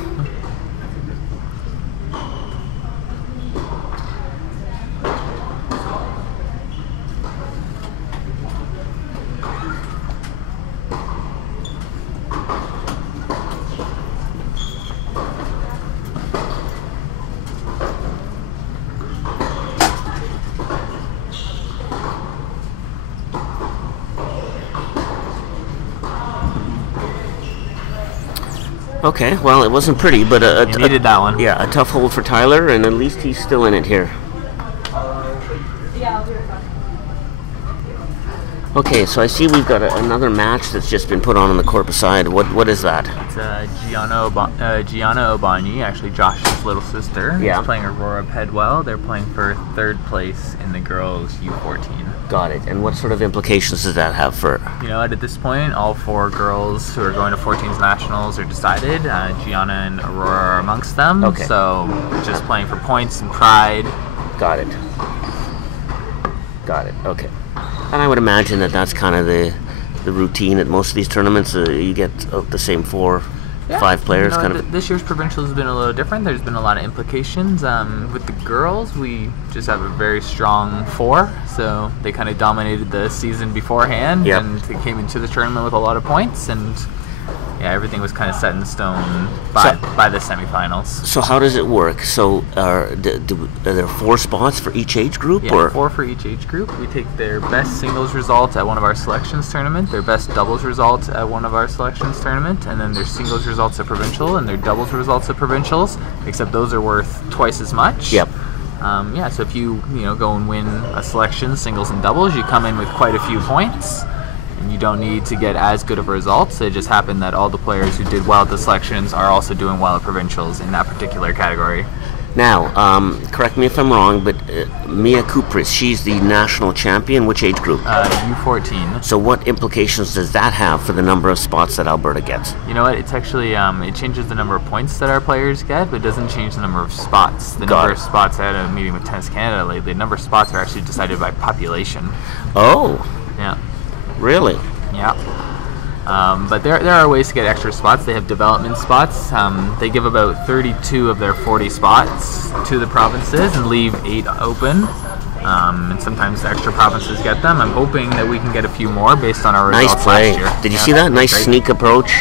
Okay, well, it wasn't pretty, but You needed that one. Yeah, a tough hold for Tyler, and at least he's still in it here. Okay, so I see we've got another match that's just been put on the court beside. What is that? It's Gianna Obani, actually Josh's little sister. Yeah. She's playing Aurora Pedwell. They're playing for third place in the girls U14. Got it. And what sort of implications does that have for... You know what, at this point, all 4 girls who are going to 14s nationals are decided. Gianna and Aurora are amongst them. Okay. So just playing for points and pride. Got it. Got it. Okay. And I would imagine that that's kind of the routine at most of these tournaments. You get the same 4, 5 players. You know, this year's provincial has been a little different. There's been a lot of implications. With the girls, we just have a very strong 4, so they kind of dominated the season beforehand, Yep. and they came into the tournament with a lot of points, and yeah, everything was kind of set in stone by the semifinals. So how does it work? So are there 4 spots for each age group? Yeah, or 4 for each age group. We take their best singles result at one of our selections tournament, their best doubles result at one of our selections tournament, and then their singles results at provincial and their doubles results at provincials, except those are worth twice as much. Yep. Yeah, so if you go and win a selection, singles and doubles, you come in with quite a few points, and you don't need to get as good of results. It just happened that all the players who did well at the selections are also doing well at provincials in that particular category. Now, correct me if I'm wrong, but Mia Kupris, she's the national champion. Which age group? U14. So what implications does that have for the number of spots that Alberta gets? You know what? It's actually it changes the number of points that our players get, but it doesn't change the number of spots. The number of spots. I had a meeting with Tennis Canada lately. The number of spots are actually decided by population. Oh. Yeah. Really? Yeah. But there are ways to get extra spots. They have development spots. They give about 32 of their 40 spots to the provinces and leave 8 open. And sometimes the extra provinces get them. I'm hoping that we can get a few more based on our results Nice play. last year. Did you see that? Nice sneak approach.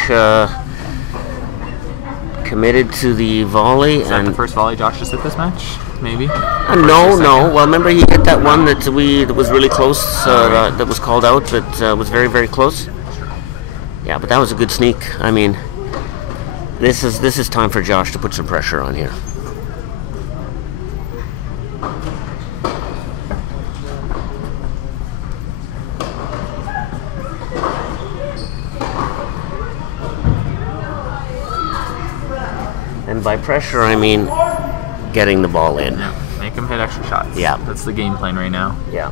Committed to the volley. Is that the first volley Josh just hit this match? Maybe? No. Well, remember he hit that one that was really close, that was called out, that was very, very close. Yeah, but that was a good sneak. I mean, this is time for Josh to put some pressure on here. And by pressure, I mean getting the ball in. Yeah, make him hit extra shots. Yeah. That's the game plan right now. Yeah.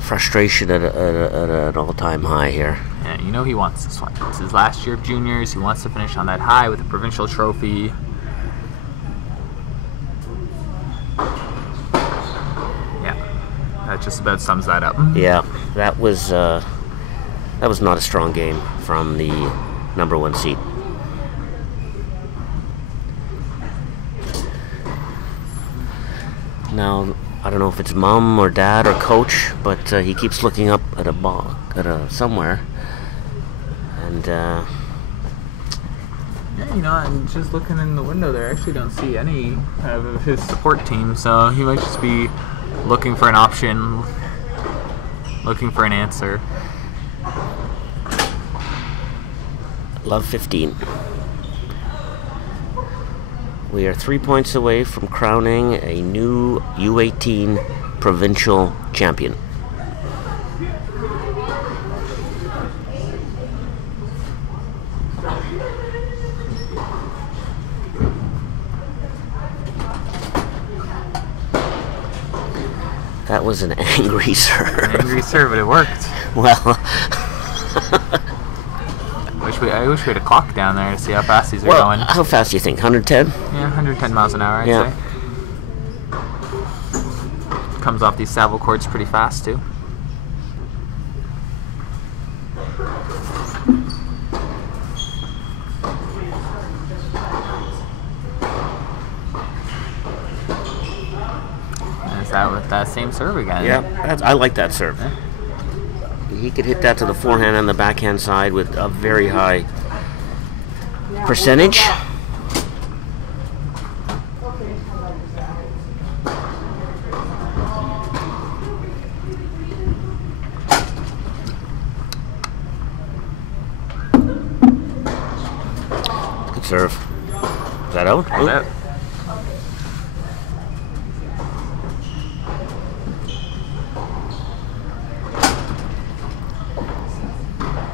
Frustration at an all-time high here. Yeah, you know he wants this one. It's his last year of juniors. He wants to finish on that high with a provincial trophy. Yeah, that just about sums that up. Yeah, that was not a strong game from the number 1 seed. Now, I don't know if it's mom or dad or coach, but he keeps looking up at somewhere. And Yeah, you know, I'm just looking in the window there. I actually don't see any of his support team, so he might just be looking for an option, looking for an answer. love 15. We are 3 points away from crowning a new U18 provincial champion. That was an angry serve. Angry serve, but it worked. Well, I wish we had a clock down there to see how fast these are well, going. how fast do you think? 110? Yeah, 110 miles an hour, I'd Yeah. say. Comes off these saddle cords pretty fast, too. And is that with that same serve again? Yeah, I like that serve. Yeah. He could hit that to the forehand and the backhand side with a very high percentage. Good serve. Is that out? That's it.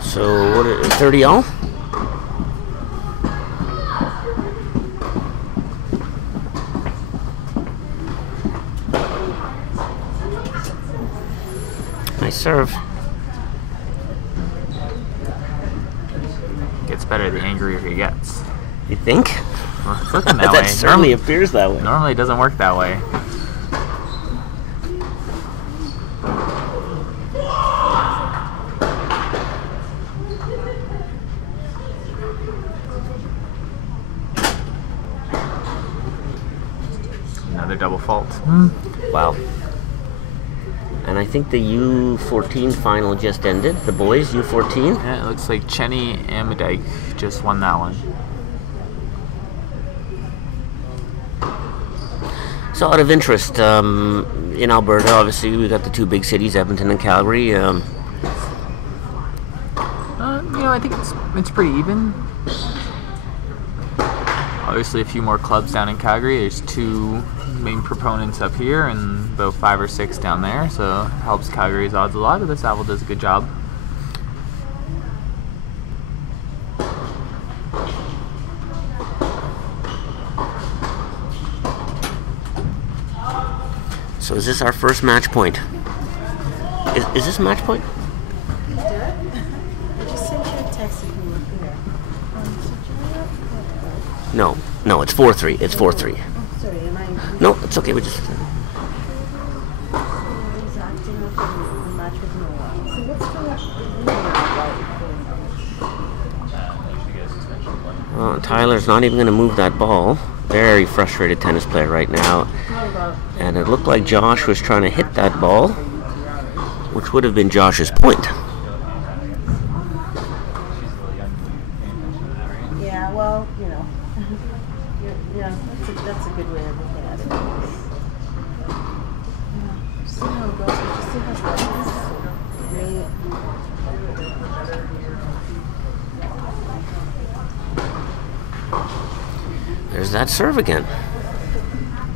So what is 30 all? Nice serve. Gets better the angrier he gets. You think? Well, it's looking that way. That certainly appears that way. Normally it doesn't work that way. Another double fault. Wow. And I think the U14 final just ended. The boys U14. Yeah, it looks like Chenny Amadike just won that one. So out of interest, in Alberta, obviously we got the two big cities, Edmonton and Calgary. You know, I think it's pretty even. Obviously, a few more clubs down in Calgary. There's two main proponents up here and about 5 or 6 down there, so it helps Calgary's odds a lot, but the Saville does a good job. So is this our first match point? Is this match point? You did? I just sent you a text if you were here. No, it's 4-3. It's 4-3. Oh, sorry, am I... No, it's okay. We just. He's acting like a match with Noah. So what's Tyler's not even going to move that ball. Very frustrated tennis player right now. And it looked like Josh was trying to hit that ball, which would have been Josh's point. Yeah, well, you know. Yeah, that's a good way of looking at it. Yeah, see how it goes. It just still has really... There's that serve again.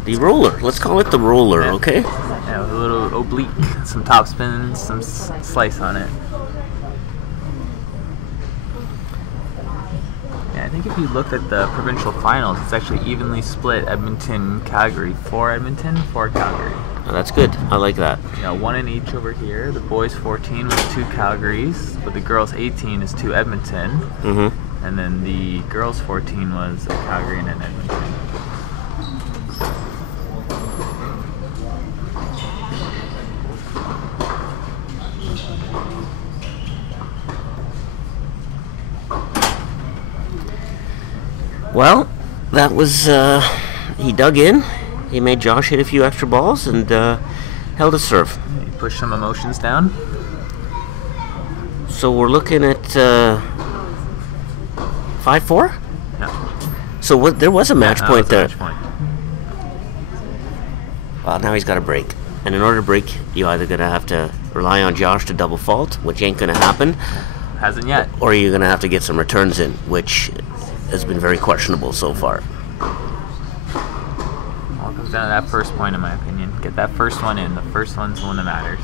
The roller. Let's call it the roller, okay? Yeah, with a little oblique, some topspin, some slice on it. Yeah, I think if you look at the provincial finals, it's actually evenly split Edmonton, Calgary. 4 Edmonton, 4 Calgary. Oh, that's good. I like that. You know, 1 in each over here. The boys 14 was 2 Calgarys, but the girls 18 is 2 Edmonton. Mm-hmm. And then the girls 14 was a Calgary and an Edmonton. Well, that was, he dug in, he made Josh hit a few extra balls, and held a serve. You push some emotions down. So we're looking at 5-4? Yeah. So there was a match point there. Match point. Well, now he's got to break. And in order to break, you're either going to have to rely on Josh to double fault, which ain't going to happen. Hasn't yet. Or you're going to have to get some returns in, which has been very questionable so far. All comes down to that first point, in my opinion. Get that first one in. The first one's the one that matters.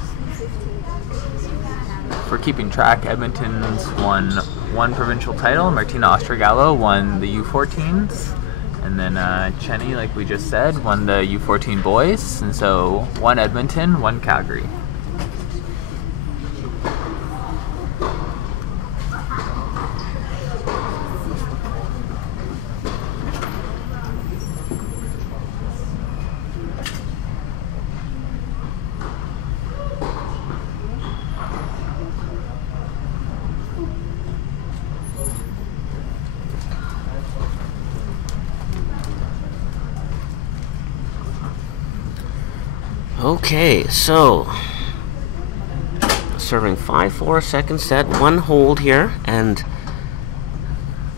For keeping track, Edmonton's won 1 provincial title. Martina Ostrogallo won the U14s. And then Cheney, like we just said, won the U14 boys. And so 1 Edmonton, 1 Calgary. Okay, so serving 5-4 second set, 1 hold here, and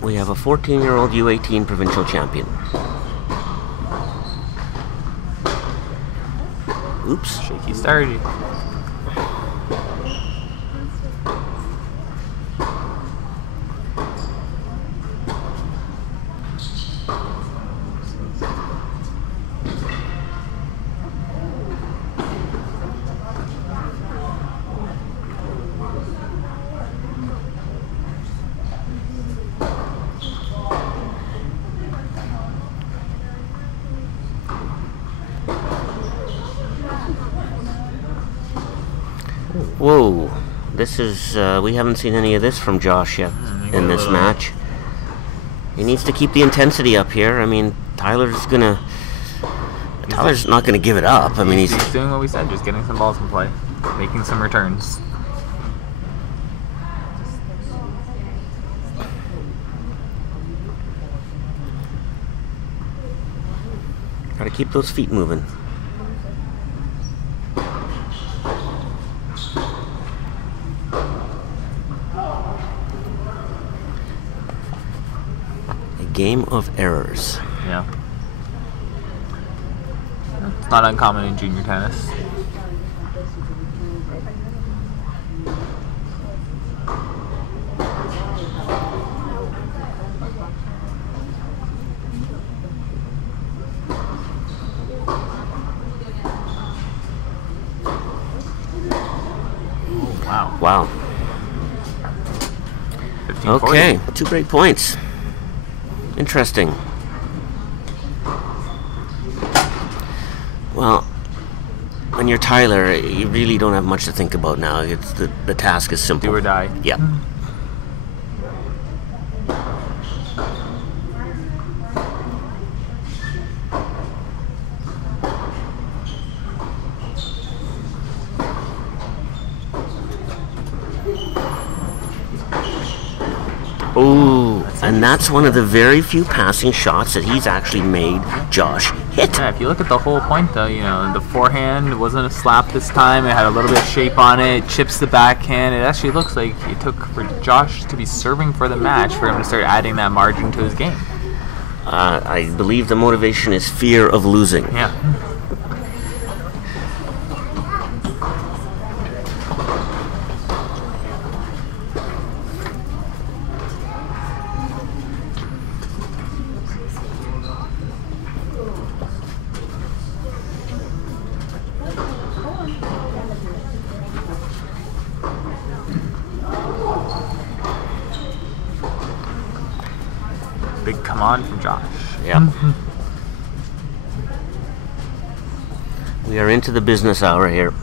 we have a 14-year-old U18 provincial champion. Oops. Shaky start. Whoa, this is, we haven't seen any of this from Josh yet in this match. He needs to keep the intensity up here. I mean, Tyler's not gonna give it up. I mean, he's doing what we said, just getting some balls in play, making some returns. Gotta keep those feet moving. Game of errors. Yeah. It's not uncommon in junior tennis. Oh, wow. 15-40. Okay, 2 great points. Interesting. Well, when you're Tyler, you really don't have much to think about now. It's the task is simple. Do or die. Yeah. Ooh, and that's one of the very few passing shots that he's actually made Josh hit. Yeah, if you look at the whole point, though, you know, the forehand wasn't a slap this time. It had a little bit of shape on it. Chips the backhand. It actually looks like it took for Josh to be serving for the match for him to start adding that margin to his game. I believe the motivation is fear of losing. Yeah. Big come on from Josh. Yeah. We are into the business hour here.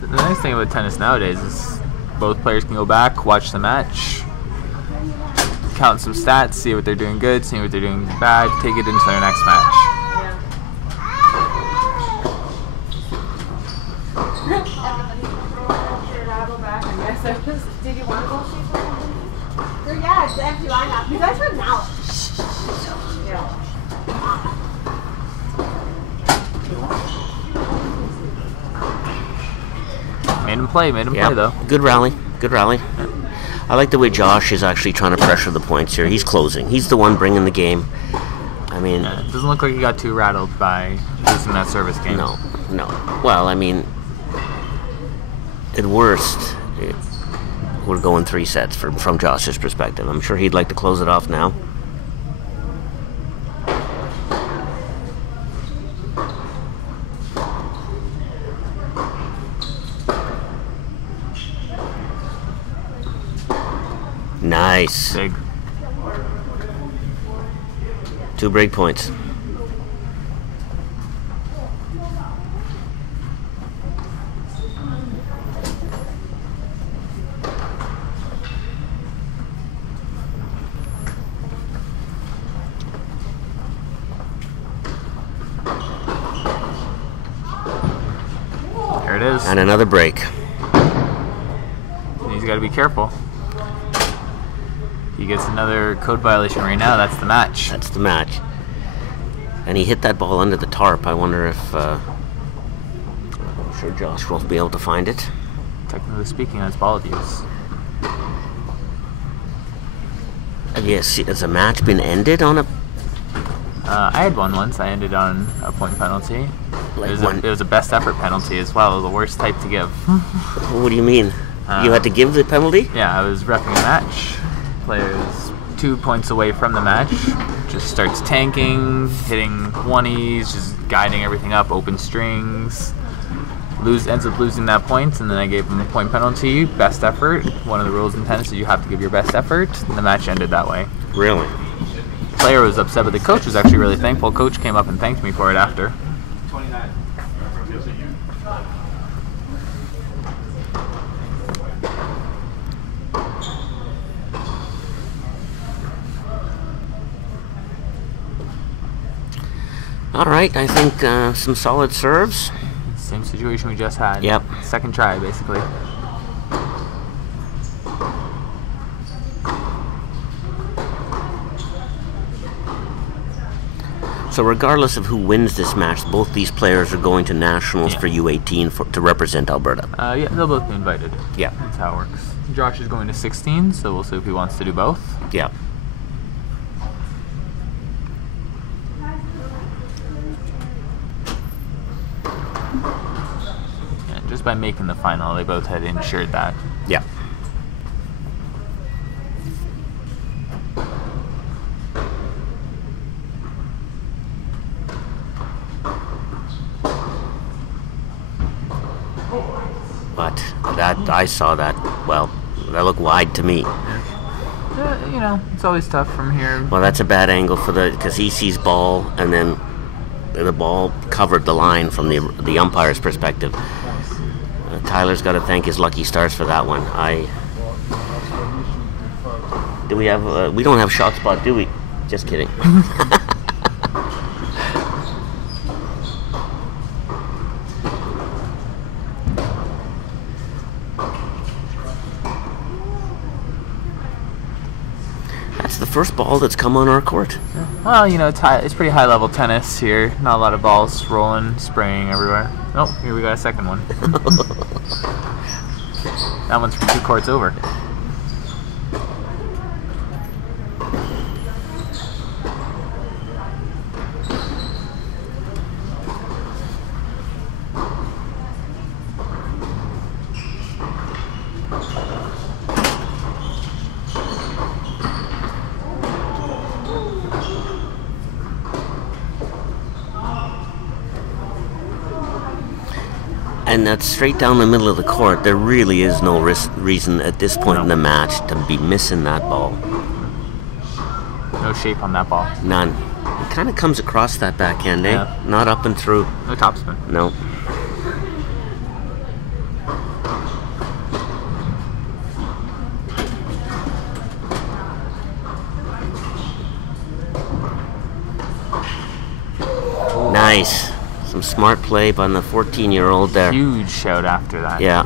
The nice thing about tennis nowadays is both players can go back, watch the match, count some stats, see what they're doing good, see what they're doing bad, take it into their next match. Did you want to go see something? Yeah, it's empty lineup. You guys are now. Yeah. Made him play though. Good rally. I like the way Josh is actually trying to pressure the points here. He's closing. He's the one bringing the game. I mean... It doesn't look like he got too rattled by losing that service game. No. Well, I mean, at worst, we're going 3 sets from Josh's perspective. I'm sure he'd like to close it off now. Nice. Big. 2 break points. There it is. And another break. He's got to be careful. He gets another code violation right now. That's the match. That's the match. And he hit that ball under the tarp. I wonder if... I'm sure Josh won't be able to find it. Technically speaking, that's ball abuse. Yes, has a match been ended on a... I had one once. I ended on a point penalty. Like It was a best effort penalty as well. The worst type to give. What do you mean? You had to give the penalty? Yeah, I was repping a match. Player's 2 points away from the match. Just starts tanking, hitting 1-ies, just guiding everything up, open strings. Ends up losing that point, and then I gave him a point penalty, best effort. One of the rules in tennis is you have to give your best effort, and the match ended that way. Really? Player was upset, but the coach was actually really thankful. Coach came up and thanked me for it after. 29. All right, I think some solid serves. Same situation we just had. Yep. Second try, basically. So regardless of who wins this match, both these players are going to nationals for U18 to represent Alberta. Yeah, they'll both be invited. Yeah. That's how it works. Josh is going to 16, so we'll see if he wants to do both. Yeah. And just by making the final, they both had ensured that. Yeah. But that, I saw that, well, that looked wide to me. You know, it's always tough from here. Well, that's a bad angle for because he sees ball, and then the ball covered the line from the umpire's perspective. Tyler's got to thank his lucky stars for that one. Do we have? We don't have shot spot, do we? Just kidding. That's the first ball that's come on our court. Well, you know, it's pretty high-level tennis here. Not a lot of balls rolling, spraying everywhere. Oh, here we got a second one. That one's from 2 courts over. And that's straight down the middle of the court. There really is no reason at this point in the match to be missing that ball. No shape on that ball. None. It kind of comes across that backhand, eh? Yeah. Not up and through. No topspin. No. Nice. Some smart play by the 14-year-old there. Huge shout after that. Yeah.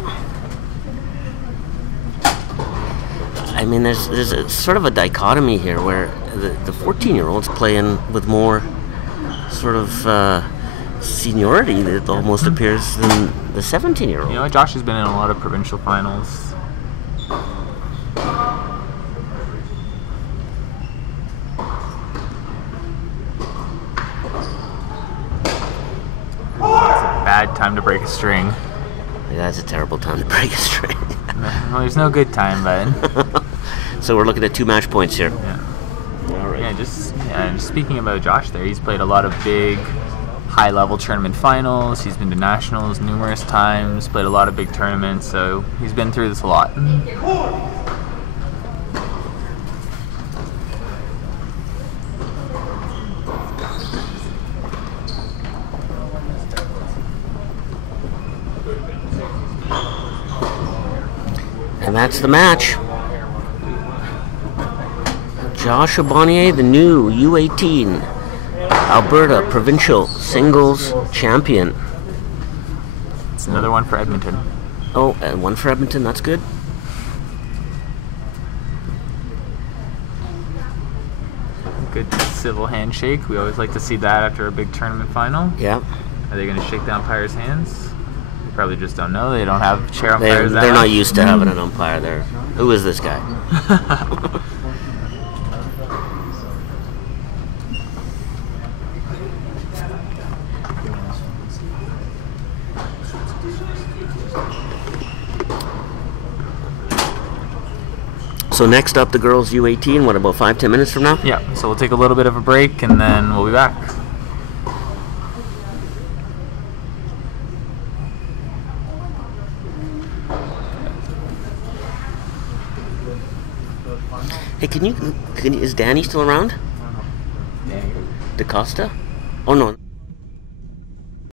I mean, there's a sort of a dichotomy here where the 14-year-old's playing with more sort of seniority that almost appears than the 17-year-old. You know, Josh has been in a lot of provincial finals. Bad time to break a string. Yeah, that's a terrible time to break a string. Well, there's no good time, bud. So we're looking at 2 match points here. Yeah. All right. Yeah, just speaking about Josh there, he's played a lot of big, high-level tournament finals. He's been to nationals numerous times, played a lot of big tournaments, so he's been through this a lot. And that's the match. Josh Bonnier, the new U18 Alberta Provincial Singles Champion. It's another one for Edmonton. Oh, and one for Edmonton, that's good. Good civil handshake. We always like to see that after a big tournament final. Yeah. Are they going to shake the umpires' hands? They probably just don't know. They don't have chair They're umpires. not used to having an umpire there. Who is this guy? So next up, the girls U18. What, about 5-10 minutes from now? Yeah, so we'll take a little bit of a break and then we'll be back. Hey, is Danny still around? DaCosta? Oh no.